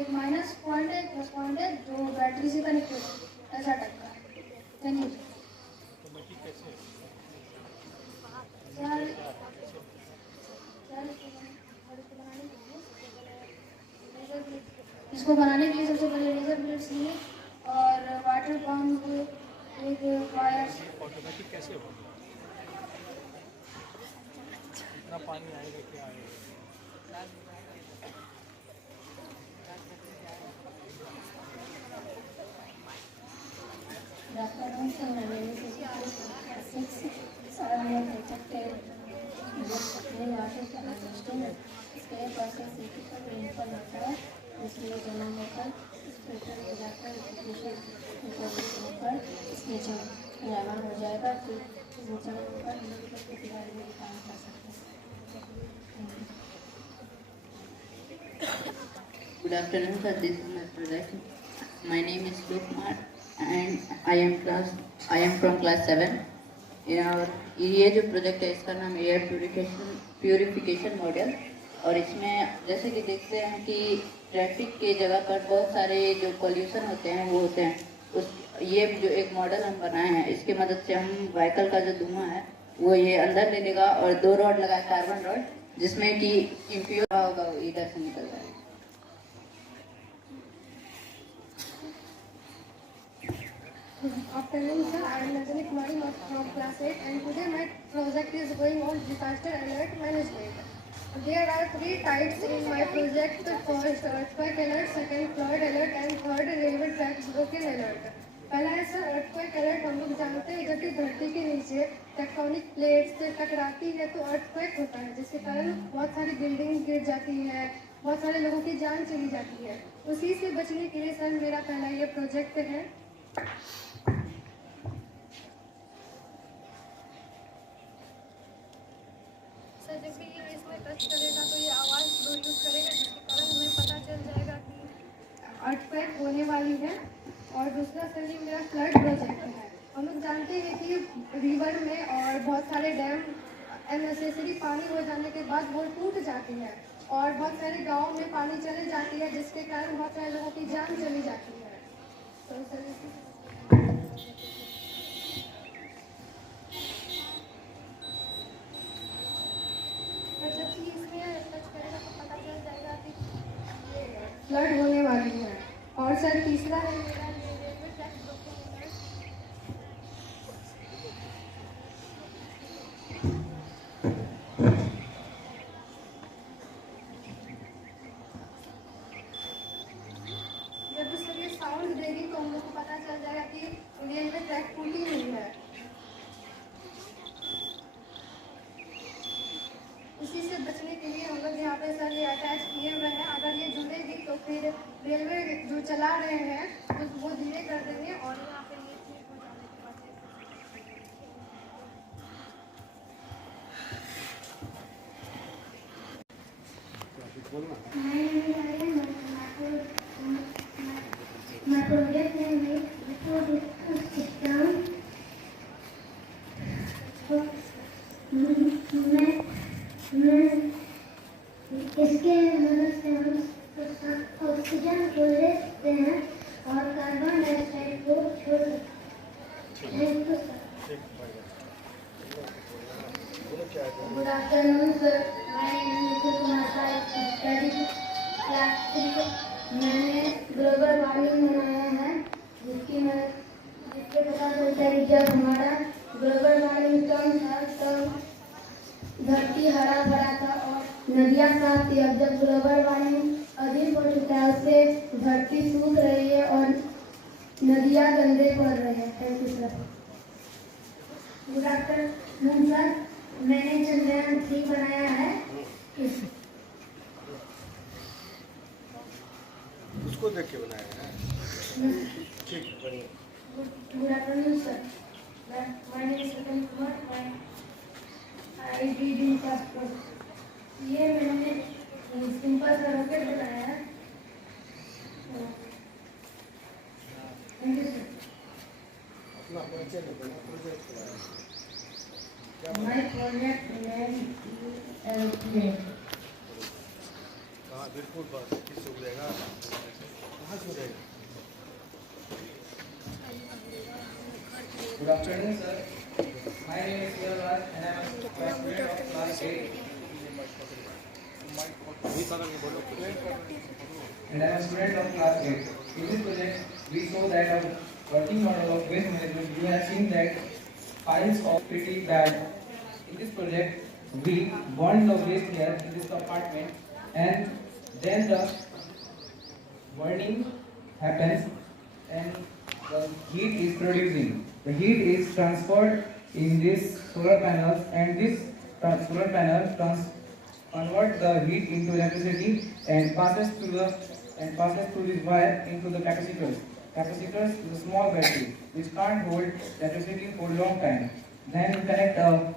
एक माइनस पॉइंट है प्लस पॉइंट है जो बैटरी से कनेक्ट होता है, ऐसा टाइप का। थैंक यू इसको बनाने के लिए सबसे पहले लेजर ब्लेड्स लिए और वाटर पंप एक वायर। ऑटोमेटिक कैसे होगा? कितना पानी आएगा क्या आएगा? इसलिए जमा होकर फिल्टर हो जाकर इसमें जमा हो जाएगा फिर जमा होकर काम कर सकते हैं। Good afternoon, sir. This is my project. My name is Lukmar and I am from class 7. और ये जो प्रोजेक्ट है इसका नाम एयर प्यूरिफिकेशन मॉडल। और इसमें जैसे कि देखते हैं कि ट्रैफिक के जगह पर बहुत सारे जो पॉल्यूशन होते हैं वो होते हैं। ये जो एक मॉडल हम बनाए हैं इसकी मदद से हम व्हीकल का जो धुआं है वो ये अंदर ले लेगा और 2 रॉड लगा कार्बन रॉड, जिसमें कि इम्प्योर होगा वो इधर से निकल जाएगा। Afternoon, sir. I am Nandini Kumari from class 8, and today my project is going on disaster alert management. There are 3 types in my project: first earthquake alert, second flood alert, and third railway tracks broken alert. पहला है sir earthquake alert। हम लोग जानते हैं जब भी धरती के नीचे टेक्टोनिक प्लेट्स से टकराती है तो earthquake होता है, जिसके कारण बहुत सारी बिल्डिंग गिर जाती है, बहुत सारे लोगों की जान चली जाती है। उसी से बचने के लिए सर मेरा पहला ये प्रोजेक्ट है। सर जब भी ये इसमें टच करेगा तो ये आवाज़ प्रोड्यूस करेगा, जिसके कारण हमें पता चल जाएगा कि अर्थक्वेक होने वाली है। और दूसरा सर ये मेरा फ्लड प्रोजेक्ट है। हम लोग जानते हैं कि रिवर में और बहुत सारे डैम अननेसेसरी पानी हो जाने के बाद वो टूट जाती है और बहुत सारे गाँव में पानी चले जाती है, जिसके कारण बहुत सारे लोगों की जान चली जाती है। तो सर जब इसमें टच करेगा तो पता चल जाएगा कि फ्लड होने वाली है। और सर तीसरा है मेरा रेलवे ट्रैक ब्रोकन अलर्ट। जब सर ये साउंड देगी तो हम लोग को पता चल जाएगा कि रेलवे ट्रैक टूटी हुई है। इसी से बचने के लिए हम लोग यहाँ पे सर ये अटैच किए हुए हैं। अगर ये जुड़ेगी तो फिर रेलवे जो चला रहे हैं तो वो धीरे कर देंगे और यहाँ पे ये ठीक हो जाने के बाद My project name is Before System. इसके मदद से हम ऑक्सीजन को लेते हैं और कार्बन डाइऑक्साइड को छोड़ सकते हैं। Good afternoon, sir. My name is Kumar. I study class 3. मैंने ग्लोबल वार्मिंग बनाया है, जिसके पता चलता है जब हमारा ग्लोबल वार्मिंग कम था तब धरती हरा भरा था और नदियाँ साफ थी। अब जब ग्लोबल वार्मिंग अधिक हो चुका है उससे धरती सूख रही है और नदियाँ गंदे पड़ रहे हैं। Thank you sir. Good afternoon sir. मैंने चंद्रयान 3 बनाया है। उसको देख के बनाया है। ठीक है, बढ़िया। Good afternoon, sir. My name is Ratan Kumar. I did in chapter. ये मैंने सिंपल सा रॉकेट बनाया है। Thank you sir. अपना परिचय बताना, प्रोजेक्ट क्या है? My project name is airplane. हाँ बिल्कुल, बस किससे उड़ेगा, कहाँ से उड़ेगा? Good afternoon, sir. My name is Raj and I am a student of class 8. And I am a student of class 8. In this project, we saw that a working model of waste management. We have seen that piles are pretty bad. In this project, we burn the waste here in this compartment, and then the burning happens and the heat is producing. The heat is transferred in this solar panels, and this solar panel convert the heat into electricity and passes through this wire into the capacitors. Capacitors is a small battery which can't hold electricity for a long time. Then we connect a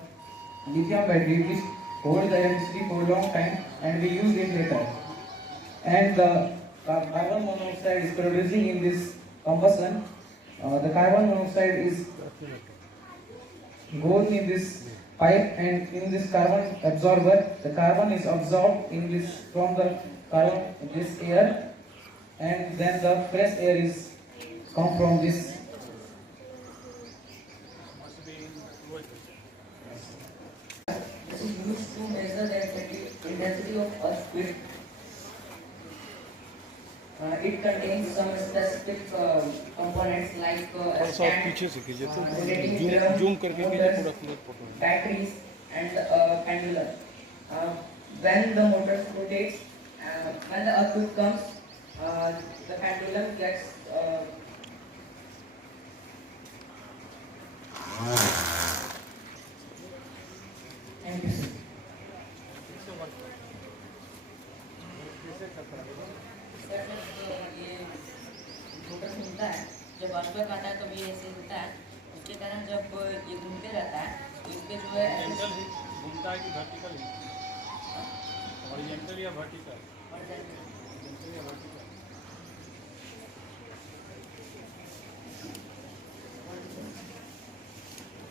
lithium battery which holds the electricity for a long time, and we use it later. And the carbon monoxide is producing in this combustion. The carbon monoxide is goes in this pipe, and in this carbon absorber, the carbon is absorbed in this from the carbon this air, and then the fresh air is come from this. This is used to measure the intensity of earthquake. It contains some specific components like sand, rotating drum, batteries, and pendulum. When the motor rotates, when the earthquake comes, the pendulum gets thank you. ये मोटर से मिलता है, जब अर्थक्वेक आता है तब ये ऐसे होता है, उसके कारण जब ये घूमते रहता है तो इस पे जो है घूमता है कि वर्टिकल हॉरिजॉन्टल या वर्टिकल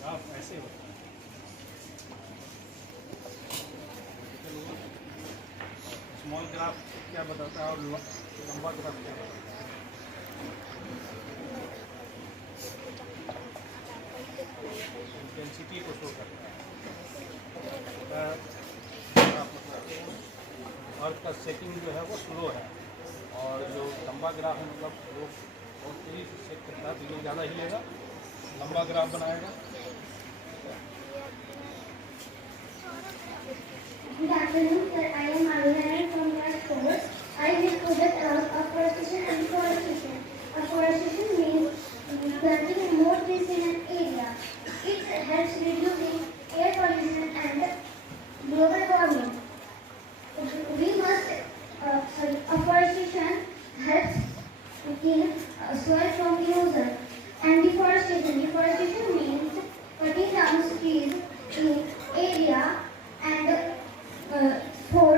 ग्राफ ऐसे होता है, स्मॉल ग्राफ क्या बताता है और लंबा ग्राफ क्या बताता है। इंटेंसिटी को शो करता है, अर्थ का सेटिंग जो है वो स्लो है, और जो लंबा ग्राफ है मतलब वो बहुत तेज़ी से सेट करता है, तो ये ज़्यादा हिलेगा, लंबा ग्राफ बनाएगा। Good afternoon, sir. I am Aruna from class 4. I will project afforestation and deforestation. Afforestation means planting more trees in an area. It helps reducing air pollution and global warming. Afforestation helps keep soil from erosion. And deforestation means cutting down trees in area and for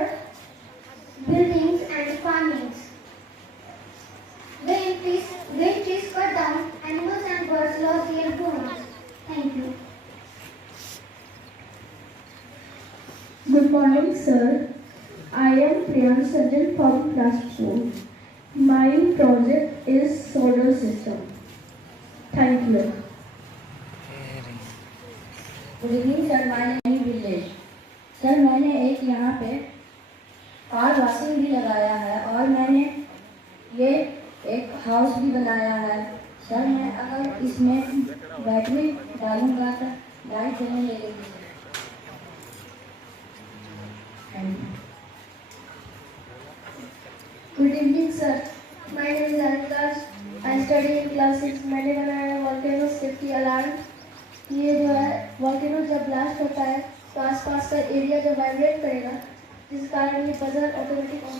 buildings and farmings. When trees cut down, animals and birds lost their homes. Thank you. Good morning, sir. I am Priyan Sajjan from class 4. My project is solar system. Thank you. Good evening sir, my name village. Sir मैंने एक यहाँ पे car washing भी लगाया है और मैंने ये एक हाउस भी बनाया है। सर मैं अगर इसमें बैटरी डालूंगा तो लाइट जलने लगेगी। Good evening sir, my name is Akash. I study in class 6। मैंने बनाया है वोल्केनो सेफ्टी अलार्म। ये जो है वोल्केनो जब ब्लास्ट होता है तो आसपास का एरिया जब वाइब्रेट करेगा, जिस कारण ये buzzer automatic on.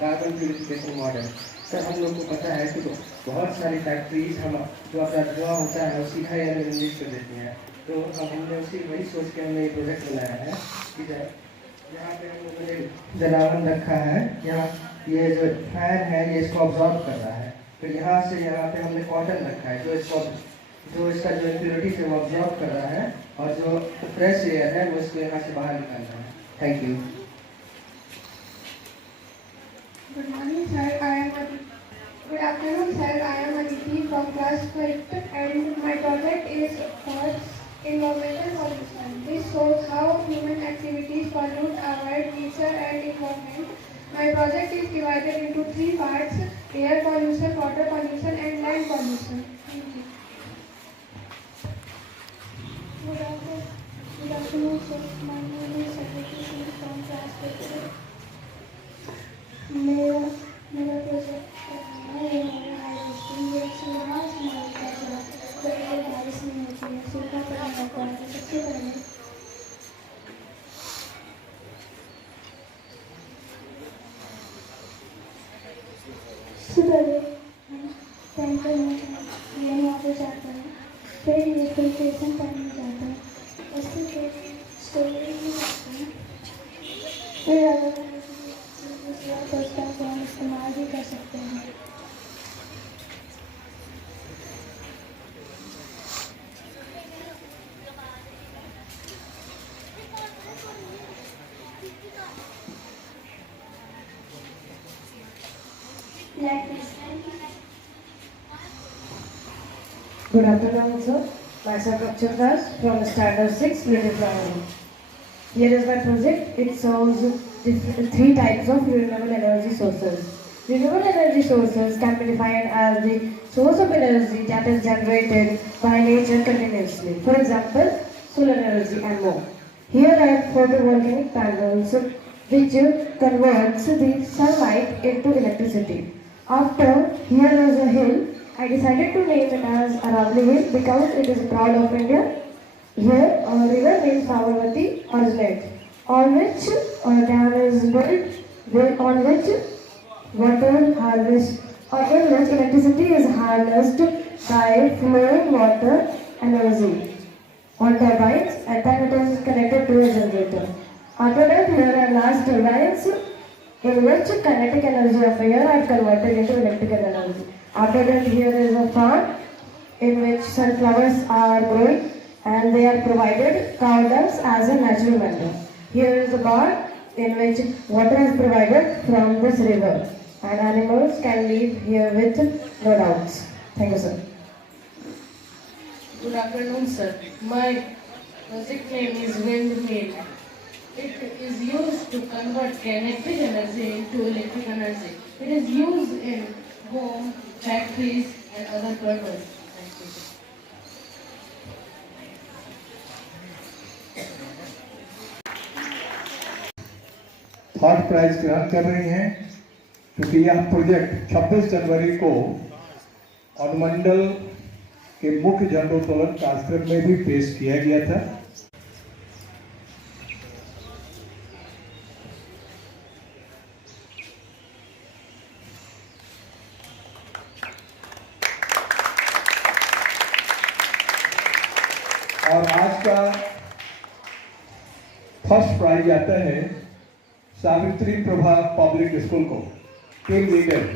Carbon purification model. Sir हम लोग को पता है कि बहुत सारी फैक्ट्रीज हम जो अपना धुआं होता है वो सीधा एयर में रिलीज कर देती हैं, तो हमने उसी वही सोच के हमने ये प्रोजेक्ट बनाया है कि यहाँ पे हम लोगों ने जलावन रखा है, यहाँ ये जो फैन है ये इसको ऑब्जॉर्व कर रहा है, फिर यहाँ से यहाँ पे हमने कॉटन रखा है जो इसका जो इम्प्योरिटी है वो ऑब्जॉर्व कर रहा है, और जो फ्रेश एयर है वो इसको यहाँ से बाहर निकाल रहा है। Thank you. Good morning, sir. Good afternoon, sir. I am Aditi from class 5th, and my project is for environmental pollution. This shows how human activities pollute our nature and environment. My project is divided into 3 parts: air pollution, water pollution, and land pollution. Thank you. Good afternoon, sir. My name is Aditi Singh from class 5th. मेरा प्रोजेक्ट है बारिश नहीं होती है, सूखा पड़ने लगता है। सबसे पहले टैंकर में यहाँ पे जाता है, फिर ये फिल्ट्रेशन करने जाता है, उससे फिर स्टोरेज में जाता है, फिर अगर like this. Thank you. Good afternoon, sir. Myself, Dr. Das from Standard 6, Little Flower. Here is my project. It shows three types of renewable energy sources. Renewable energy sources can be defined as the source of energy that is generated by nature continuously. For example, solar energy and more. Here are photovoltaic panels which converts the sunlight into electricity. After, here is a hill. I decided to name it as Aravali Hill because it is proud of India. Here, a river named Savarmati originates, on which a dam is built, on which water harvest, or in which electricity is harnessed by flowing water energy on turbines, and then it is connected to a generator. After that, here are large turbines in which kinetic energy of air are converted into electrical energy. After that, here is a farm in which sunflowers are growing and they are provided cow dung as a natural manure. Here is a barn in which water is provided from this river and animals can live here with no doubts. Thank you, sir. Good afternoon, sir. My project name is Windmill. It is used to convert kinetic energy into electric energy. It is used in home, factories and other purposes. Thank you. Third prize ग्रहण कर रही हैं क्योंकि यह प्रोजेक्ट 26 जनवरी को अनुमंडल के मुख्य झंडोत्तोलन कार्यक्रम में भी पेश किया गया था। और आज का फर्स्ट प्राइज आता है सावित्री प्रभा पब्लिक स्कूल को, टीम लीडर।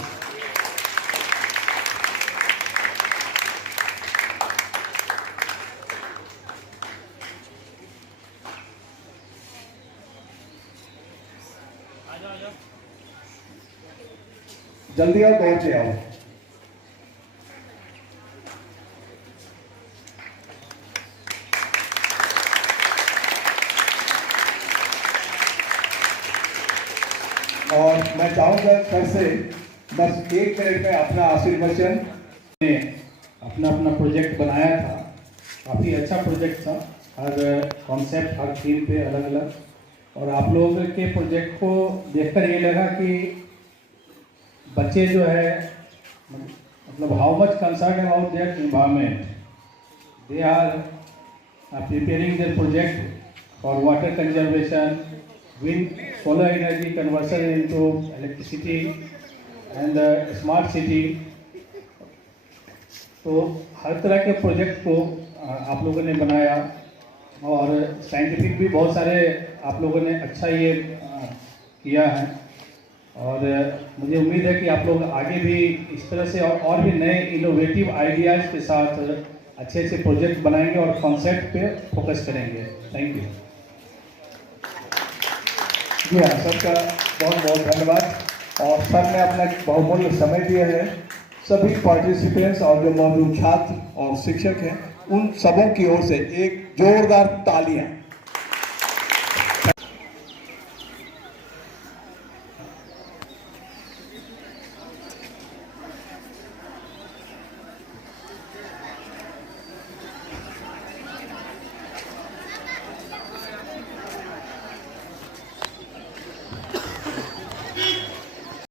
जल्दी आओ, दौड़ के आओ। और मैं चाहूँगा सर से बस 1 मिनट में अपना आशीर्वचन। अपना अपना प्रोजेक्ट बनाया था, काफ़ी अच्छा प्रोजेक्ट था। हर कॉन्सेप्ट, हर थीम पे अलग अलग। और आप लोगों के प्रोजेक्ट को देखकर ये लगा कि बच्चे जो है मतलब how much concern about their environment, they are preparing their project for water conservation, wind, solar energy conversion into electricity and smart city। तो हर तरह के प्रोजेक्ट को आप लोगों ने बनाया और साइंटिफिक भी बहुत सारे आप लोगों ने अच्छा ये किया है। और मुझे उम्मीद है कि आप लोग आगे भी इस तरह से और भी नए इनोवेटिव आइडियाज़ के साथ अच्छे अच्छे प्रोजेक्ट बनाएंगे और कॉन्सेप्ट पे फोकस करेंगे। Thank you. जी हाँ, सबका बहुत बहुत धन्यवाद। और सर ने अपना बहुमूल्य समय दिया है। सभी पार्टिसिपेंट्स और जो मौजूद छात्र और शिक्षक हैं, उन सबों की ओर से एक जोरदार तालियां।